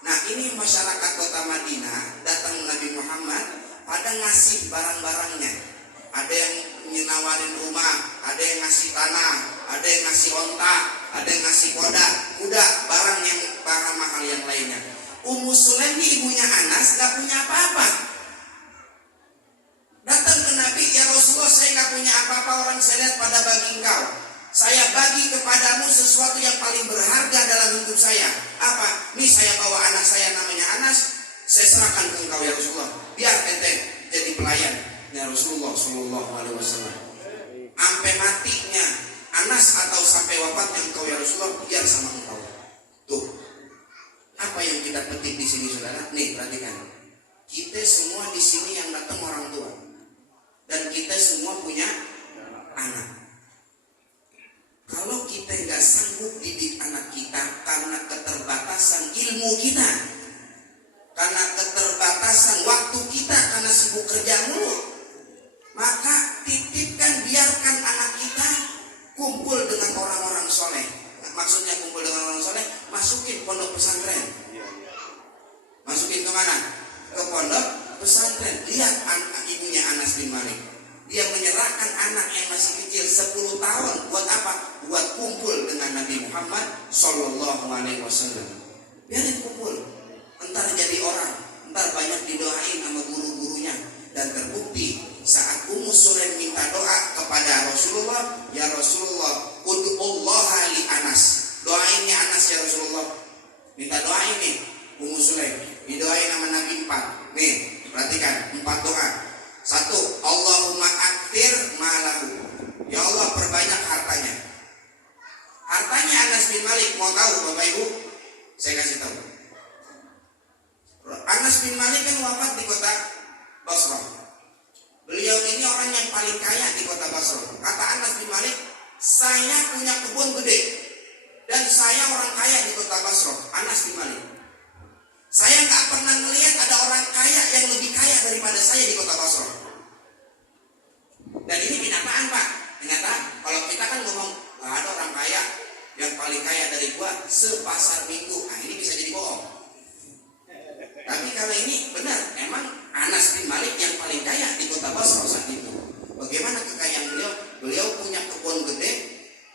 Nah ini masyarakat kota Madinah datang Nabi Muhammad, pada ngasih barang-barangnya. Ada yang menawarin rumah, ada yang ngasih tanah, ada yang ngasih onta, ada yang ngasih kuda, barang mahal yang lainnya. Ummu Sulaim ini ibunya Anas gak punya apa-apa. Datang ke Nabi, ya Rasulullah, saya gak punya apa-apa, orang saya lihat pada bagi engkau. Saya bagi kepadamu sesuatu yang paling berharga dalam hidup saya. Apa? Nih saya bawa anak saya namanya Anas, saya serahkan ke engkau ya Rasulullah. Biar ente jadi pelayan ya Rasulullah Sallallahu Alaihi Wasallam. Sampai matinya Anas atau sampai wafatnya engkau ya Rasulullah, biar sama engkau. Tuh, apa yang kita petik di sini saudara? Nih perhatikan, kita semua di sini yang datang orang tua, dan kita semua punya anak. Kalau kita nggak sanggup didik anak kita karena keterbatasan ilmu kita, karena keterbatasan waktu kita, karena sibuk kerja mulu, maka titipkan, biarkan anak kita kumpul dengan orang-orang soleh. Maksudnya kumpul dengan orang soleh, masukin pondok pesantren. Masukin kemana? Ke pondok pesantren. Lihat ibunya Anas bin Malik, dia menyerahkan anak yang masih kecil 10 tahun. Buat apa? Buat kumpul dengan Nabi Muhammad Sallallahu Alaihi Wasallam. Biarin kumpul, entar jadi orang, entar banyak didoain sama guru-gurunya. Dan terbukti saat Ummu Sulaim minta doa kepada Rasulullah, ya Rasulullah, ud'ullaha li Anas. Doain ya Anas ya Rasulullah. Minta doain nih Ummu Sulaim. Didoain nama Nabi 4. Nih, perhatikan 4 doa. 1, Allahumma aktir malahu. Ya Allah, perbanyak hartanya. Hartanya Anas bin Malik, mau tahu Bapak Ibu? Saya kasih tahu. Anas bin Malik kan wafat di kota Basrah. Beliau ini orang yang paling kaya di kota Basrah. Kata Anas bin Malik, saya punya kebun gede dan saya orang kaya di kota Basrah. Anas bin Malik, saya nggak pernah melihat ada orang kaya yang lebih kaya daripada saya di kota Basrah. Dan ini kenyataan Pak. Kenyataan. Kalau kita kan ngomong nggak ada orang kaya yang paling kaya dari gua sepasar minggu. Nah ini bisa jadi bohong. Tapi kalau ini benar, emang Anas bin Malik yang paling kaya di kota Basrah saat itu. Bagaimana kekayaan beliau? Beliau punya kebun gede,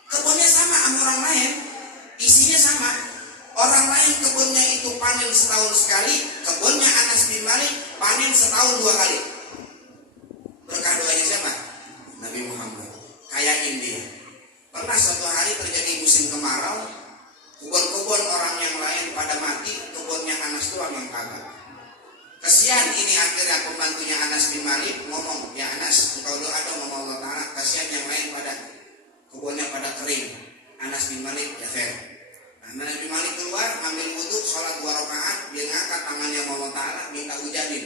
kebunnya sama orang lain, isinya sama. Orang lain kebunnya itu panen setahun sekali, kebunnya Anas bin Malik panen setahun 2 kali. Berkah doanya siapa? Nabi Muhammad. Kayain dia. Pernah suatu hari terjadi musim kemarau, kebun-kebun orang yang lain pada mati, kebunnya Anas doang yang kagak. Kasihan ini akhirnya pembantunya Anas bin Malik ngomong, ya Anas, engkau doa dong sama Allah Ta'ala, kasihan yang lain pada kebunnya pada kering. Anas bin Malik ya fair. Nah, Anas bin Malik keluar, ambil wudhu, sholat 2 rakaat, dia ngangkat tangannya sama Allah Ta'ala, minta hujanin.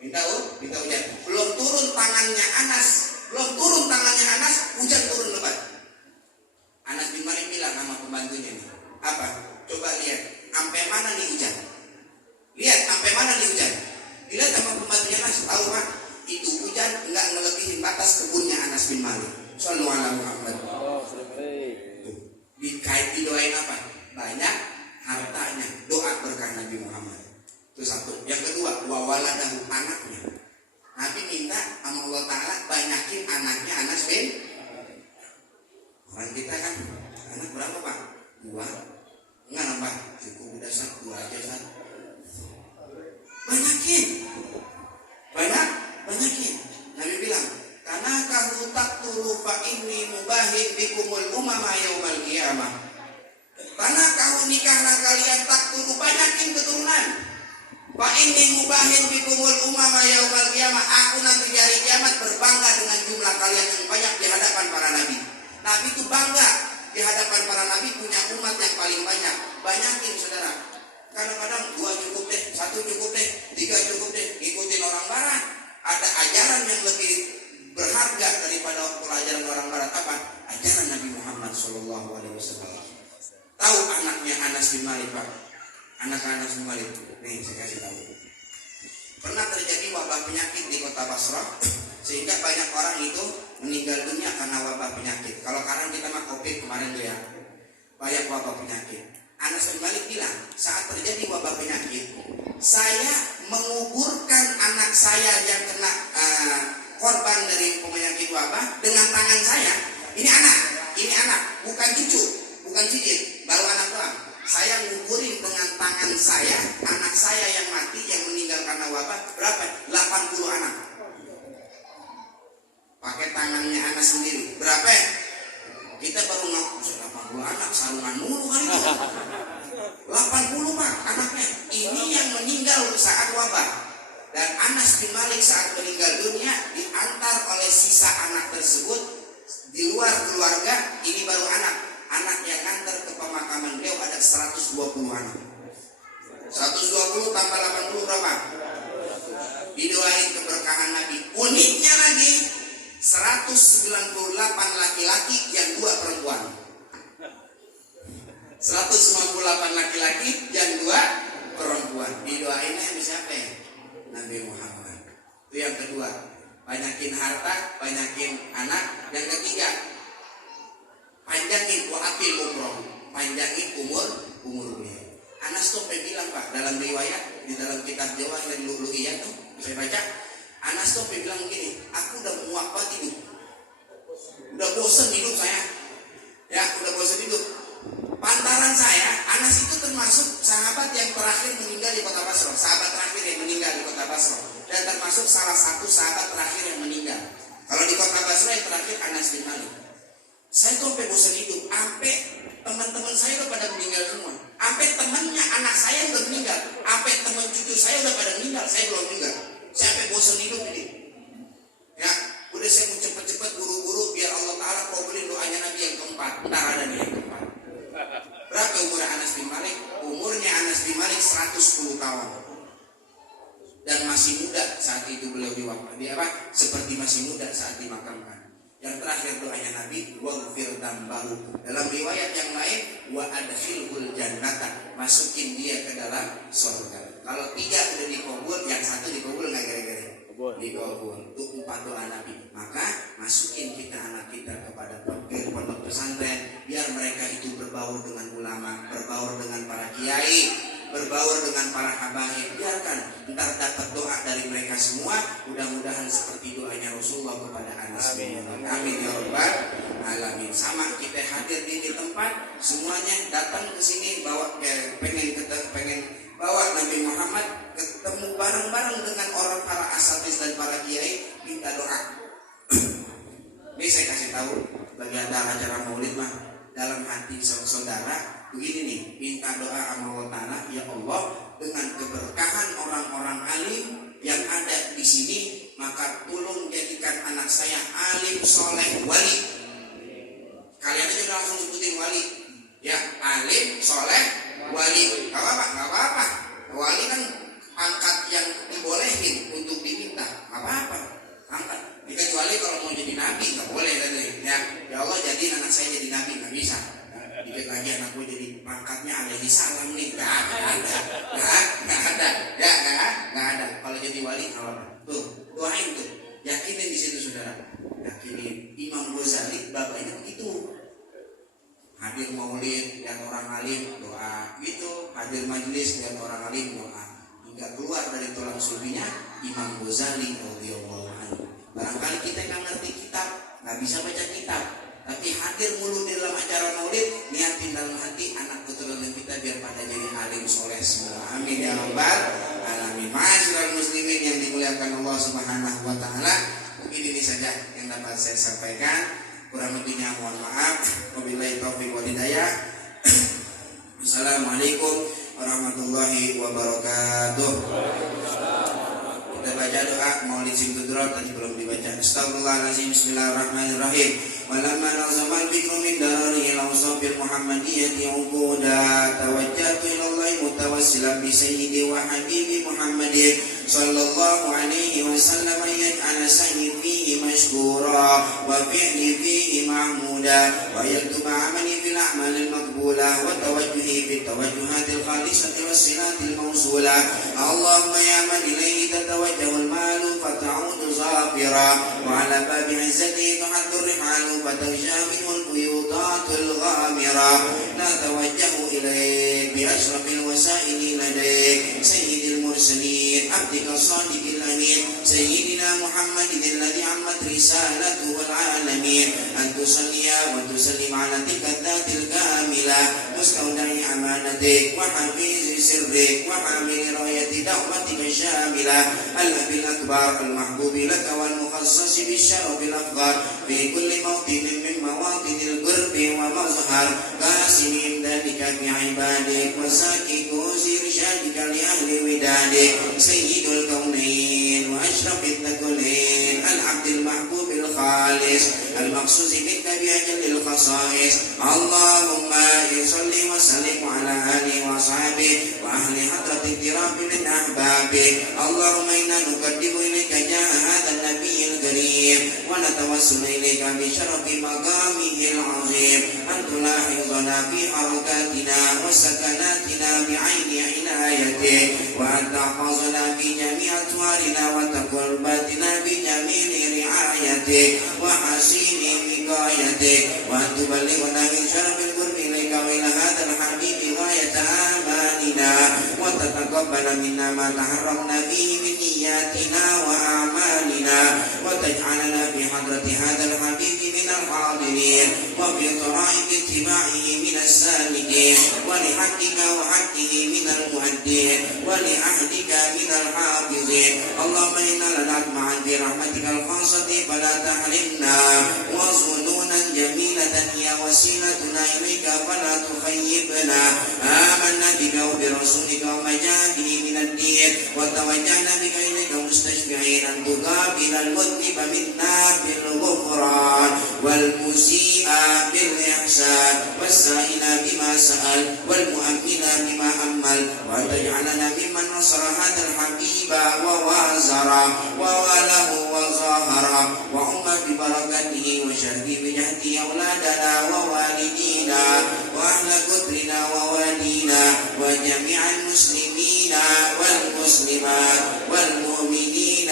Minta hujan. Belum turun tangannya Anas, hujan turun lebat. Anas bin Malik bilang sama pembantunya nih, apa? Coba lihat, sampai mana nih hujan? Lihat, sampai mana nih hujan? Dilihat sama pembantunya Anas, tahu Pak, itu hujan enggak ngelebihin batas kebunnya Anas bin Malik. Shallallahu alaihi Muhammad. Didoain apa? Banyak hartanya, doa berkah Nabi Muhammad. Itu satu. Yang kedua, wawaladahu, anaknya. Nabi minta sama Allah Ta'ala banyakin anaknya Anas bin. Orang kita kan anak berapa Pak? 2. Enggak nambah, cukup udah 1, 2 aja San. Banyakin. Nabi bilang, karena kamu tak tulu fa inni mubahin bikumul umama yaumal qiyamah. Karena kamu nikahlah kalian tak tulu, banyakin keturunan. Fa inni mubahin bikumul umama yaumal qiyamah. Aku nanti di hari kiamat berbangga dengan jumlah kalian yang banyak di hadapan para nabi. Nabi itu bangga di hadapan para nabi punya umat yang paling banyak. Banyakin saudara. Kadang-kadang 2 cukup deh, 1 cukup deh, 3 cukup deh. Ikutin orang barat. Ada ajaran yang lebih berharga daripada pelajaran orang barat. Apa? Ajaran Nabi Muhammad SAW. Tahu anaknya Anas bin Malik Pak? Anak Anas bin Malik. Nih saya kasih tahu. Pernah terjadi wabah penyakit di kota Basrah, sehingga banyak orang itu meninggal dunia karena wabah penyakit. Kalau sekarang kita mah COVID kemarin tuh ya, banyak wabah penyakit. Anas bin Malik bilang, saat terjadi wabah penyakit, saya menguburkan anak saya yang kena korban dari penyakit wabah dengan tangan saya. Ini anak, bukan cucu, bukan cicit, baru anak doang. Saya nguburin dengan tangan saya, anak saya yang mati, yang meninggal karena wabah, berapa? 80 anak. Pakai tangannya anak sendiri. Berapa? Kita baru 80 anak, sarungan mulu kan itu. 80 Pak anaknya. Ini yang meninggal saat wabah. Dan Anas bin Malik saat meninggal dunia diantar oleh sisa anak tersebut di luar keluarga. Ini baru anak yang ngantar ke pemakaman beliau ada 120 anak. 120 tambah 80 berapa? Didoain keberkahan Nabi. Uniknya lagi 198 laki-laki yang 2 perempuan. 198 laki-laki yang 2 perempuan. Didoainnya sama siapa? Nabi Muhammad. Itu yang kedua. Banyakin harta, banyakin anak. Yang ketiga, panjangin wa'atil umroh, panjangin umur beliau. Anas tuh bilang Pak, dalam riwayat di dalam kitab Jawa yang Lu'lu'iyah tuh saya baca, Anas tuh bilang begini, aku udah muak banget hidup, udah bosen hidup saya, ya udah bosen hidup. Pantaran saya, Anas itu termasuk sahabat yang terakhir meninggal di kota Basrah, sahabat terakhir yang meninggal di kota Basrah, dan termasuk termasuk salah satu sahabat terakhir yang meninggal. Kalau di kota Basra yang terakhir Anas bin Malik. Saya tuh sampai bosan hidup, sampai teman-teman saya udah pada meninggal semua, sampai temannya anak saya udah meninggal, sampai teman cucu saya udah pada meninggal, saya belum meninggal. Saya sampai bosan hidup ini. Ya, udah saya mau cepet-cepet buru-buru biar Allah Ta'ala kabulin doanya Nabi yang keempat. Ntar ada nih yang keempat. Berapa umur Anas bin Malik? Umurnya Anas bin Malik 110 tahun. Dan masih muda saat itu beliau diwafat. Dia apa? Seperti masih muda saat dimakamkan. Yang terakhir doanya Nabi, waghfir dambahu. Dalam riwayat yang lain, wa adkhilhul jannata, masukin dia ke dalam surga. Kalau 3 udah dikabul, yang 1 dikabul nggak kira-kira? Dikabul. Itu 4 doa Nabi. Maka masukin kita anak kita kepada pondok pesantren, biar mereka itu berbaur dengan ulama, berbaur dengan para kiai, berbaur dengan para habaib. Biarkan ntar dapat doa dari mereka semua. Mudah-mudahan seperti doanya Rasulullah kepada Anas bin Malik. Amin ya rabbal alamin. Sama kita hadir di tempat, semuanya datang ke sini bawa pengen bawa Nabi Muhammad ketemu bareng-bareng dengan orang para asatidz dan para kiai, minta doa. Ini saya kasih tahu bagi ada acara maulid mah, dalam hati saudara begini nih, minta doa sama Allah Ta'ala, ya Allah, dengan keberkahan orang-orang alim yang ada di sini, maka tolong jadikan anak saya alim, soleh, wali. Kalian aja udah langsung sebutin wali. Ya, alim, soleh, wali. Gak apa-apa. Wali kan angkat yang dibolehin untuk diminta. Gak apa-apa, angkat. Kecuali kalau mau jadi nabi, gak boleh kan? Ya Allah, jadi anak saya jadi nabi, gak bisa. Dikit lagi anak gue jadi pangkatnya alaihi salam nih, gak ada. Kalau jadi wali apa? Tuh, doain tuh, yakinin di situ saudara, yakinin. Imam Ghazali bapaknya begitu, hadir maulid dan orang alim doa, gitu, hadir majelis dan orang alim doa, hingga keluar dari tulang sulbinya Imam Ghazali radhiyallahu anhu. Barangkali kita nggak ngerti kitab, nggak bisa baca kitab, tapi hadir mulu di dalam acara maulid, niatin dalam hati anak keturunan kita biar pada jadi alim soleh semua. Amin ya rabbal alamin. Ma'asyiral muslimin yang dimuliakan Allah Subhanahu wa taala, mungkin ini saja yang dapat saya sampaikan. Kurang lebihnya mohon maaf. Wabillahi taufiq wal hidayah. Assalamualaikum warahmatullahi wabarakatuh. Kita baca doa Maulid Simtudrot tadi belum dibaca. Astagfirullahaladzim. Bismillahirrahmanirrahim. Walamma nazamal bikru min darari al-awsafil muhammadiyati uquda tawajjatu ilallahi mutawassilan bi sayyidi wa habibi Muhammadin sallallahu alaihi wasallam yaj'ala sayyi fihi mashkura wa fi'li fihi mahmuda wa yaktuba amali fil a'mal al-maqbula wa tawajjuhi fi tawajjuhatil khalisati was silatil mawsula. Allahumma ya man ilayhi tatawajjahu al-malu fata'udu zafira wa ala babi 'izzati tuhaddu rihalu فتغشى منه البيوضات الغامرة نتوجه إليك بأشرف الوسائل لديك سيد المرسلين عبدك الصادق الأمين سيدنا محمد الذي عمت رسالته العالمين أن تصلي وتسلم على تلك الذات الكاملة مستودع أمانتك وحفيظ سرك وحامل راية دعوتك الشاملة الأبي الأكبر المحبوب لك والمخصص بالشرف الأفضل في كل موطن من مواطن القرب ومظهر قاسم ذلك بعبادك وساكي كوز رشادك لأهل ودادك سيد الكونين وأشرف الثقلين العبد المحبوب الخالص المخصوص بك بأجل الخصائص. اللهم صل وسلم على آله وأصحابه وأهل حضرة الكرام من أحبابك. اللهم إنا نقدم إليك جاه هذا النبي الكريم ونتوسل إليك بشرف مقامه العظيم أن تلاحظنا في حركاتنا وسكناتنا بعين عنايتك وأن تحفظنا في جميع أطوارنا وتقرباتنا بجميل رعايتك وحسين وقايتك وأن تبلغنا من شرف القرب إليك وإلى هذا الحبيب غاية آمالنا وتتقبل منا ما تحرمنا فيه من نياتنا وأعمالنا وتجعلنا في حضرة هذا الحبيب من من الحاضرين وفي طرائق اتباعه من السالكين ولحقك وحقه من المؤدين ولعهدك من الحافظين اللهم إنا نطمع في رحمتك الخاصة فلا تحرمنا وظنونا جميلة هي وسيلتنا إليك فلا تخيبنا آمنا بك وبرسولك وما جاء به من الدين وتوجهنا بك إليك مستشفعين أن تقابل المذنب منا بالغفران والمسيء بالإحسان والسائل بما سأل والمؤمن بما أمل وأن تجعلنا ممن نصر هذا الحبيب ووازر ووله وظاهر وعم ببركته وشهد بجهده أولادنا ووالدينا وأهل قدرنا ووالينا وجميع المسلمين والمسلمات والمؤمنين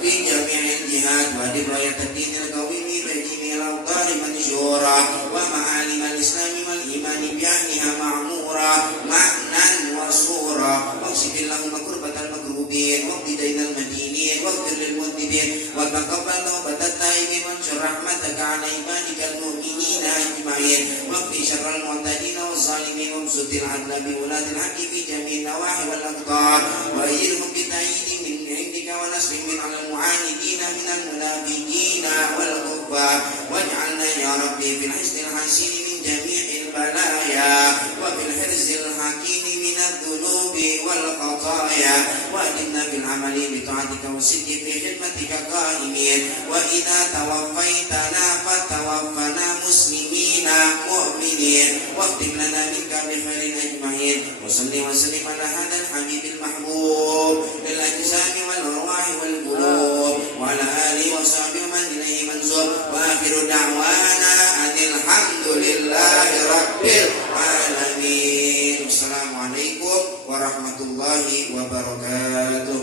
في جميع الجهات ودراية الدين القويم بجميع الأوطان منشورا ومعالم الإسلام والإيمان بأهلها معمورا معنى وصورا واكشف اللهم كربة المكروبين واقض دين المدينين واغفر للمذنبين وتقبل توبة التائبين وانشر رحمتك على عبادك المؤمنين أجمعين واقض شر المعتدين والظالمين وابسط العدل بولاة الحق في جميع النواحي والأقطار وأيدهم بتأييد من عندك ونصر من على المعاندين من المنافقين والكفار واجعلنا يا ربي في الحسن الحسين من جميع البلايا وفي الحرز الحكيم من الذنوب والخطايا وأدمنا في العمل بطاعتك والصدق في خدمتك قائمين وإذا توفيتنا فتوفنا مسلمين مؤمنين واختم لنا منك بخير أجمعين وصل وسلم على هذا الحبيب المحبوب للأجسام والأرواح والقلوب وعلى آله وصحبه ومن إليه منصور وآخر دعوانا أن الحمد لله رب العالمين. السلام عليكم ورحمة الله وبركاته.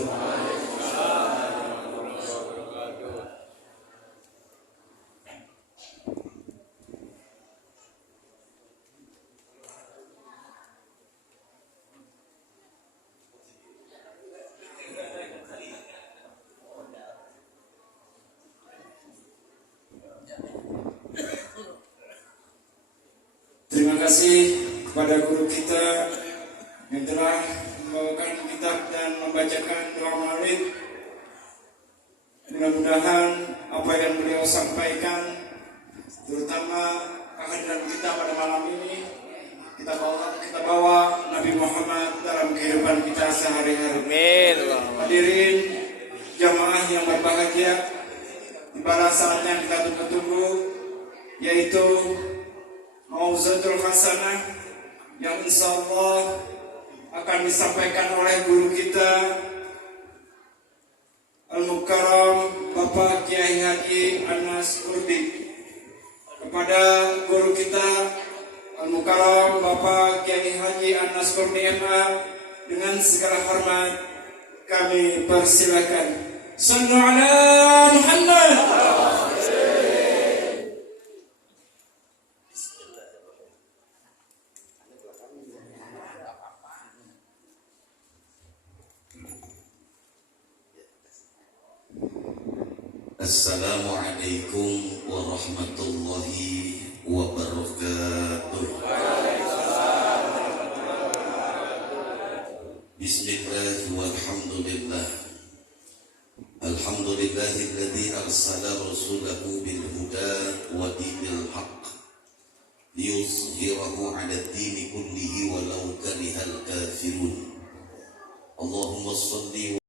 Terima kasih kepada guru kita yang telah membawakan kitab dan membacakan doa maulid. Mudah-mudahan apa yang beliau sampaikan, terutama kehadiran kita pada malam ini, kita bawa Nabi Muhammad dalam kehidupan kita sehari-hari. Hadirin jamaah yang berbahagia, pada saatnya kita tunggu-tunggu, yaitu Mau'izatul Hasanah yang insya Allah akan disampaikan oleh guru kita Al-Mukarram Bapak Kiai Haji Anas Kurdi. Kepada guru kita Al-Mukarram Bapak Kiai Haji Anas Kurdi MA, dengan segala hormat kami persilakan. Sallu ala Muhammad. Assalamualaikum warahmatullahi wabarakatuh. Bismillah walhamdulillah. Alhamdulillahilladzi arsala rasulahu bil huda wa dinil haqq liyuzhirahu 'ala ad-dini kullihi walau karihal kafirun. Allahumma shalli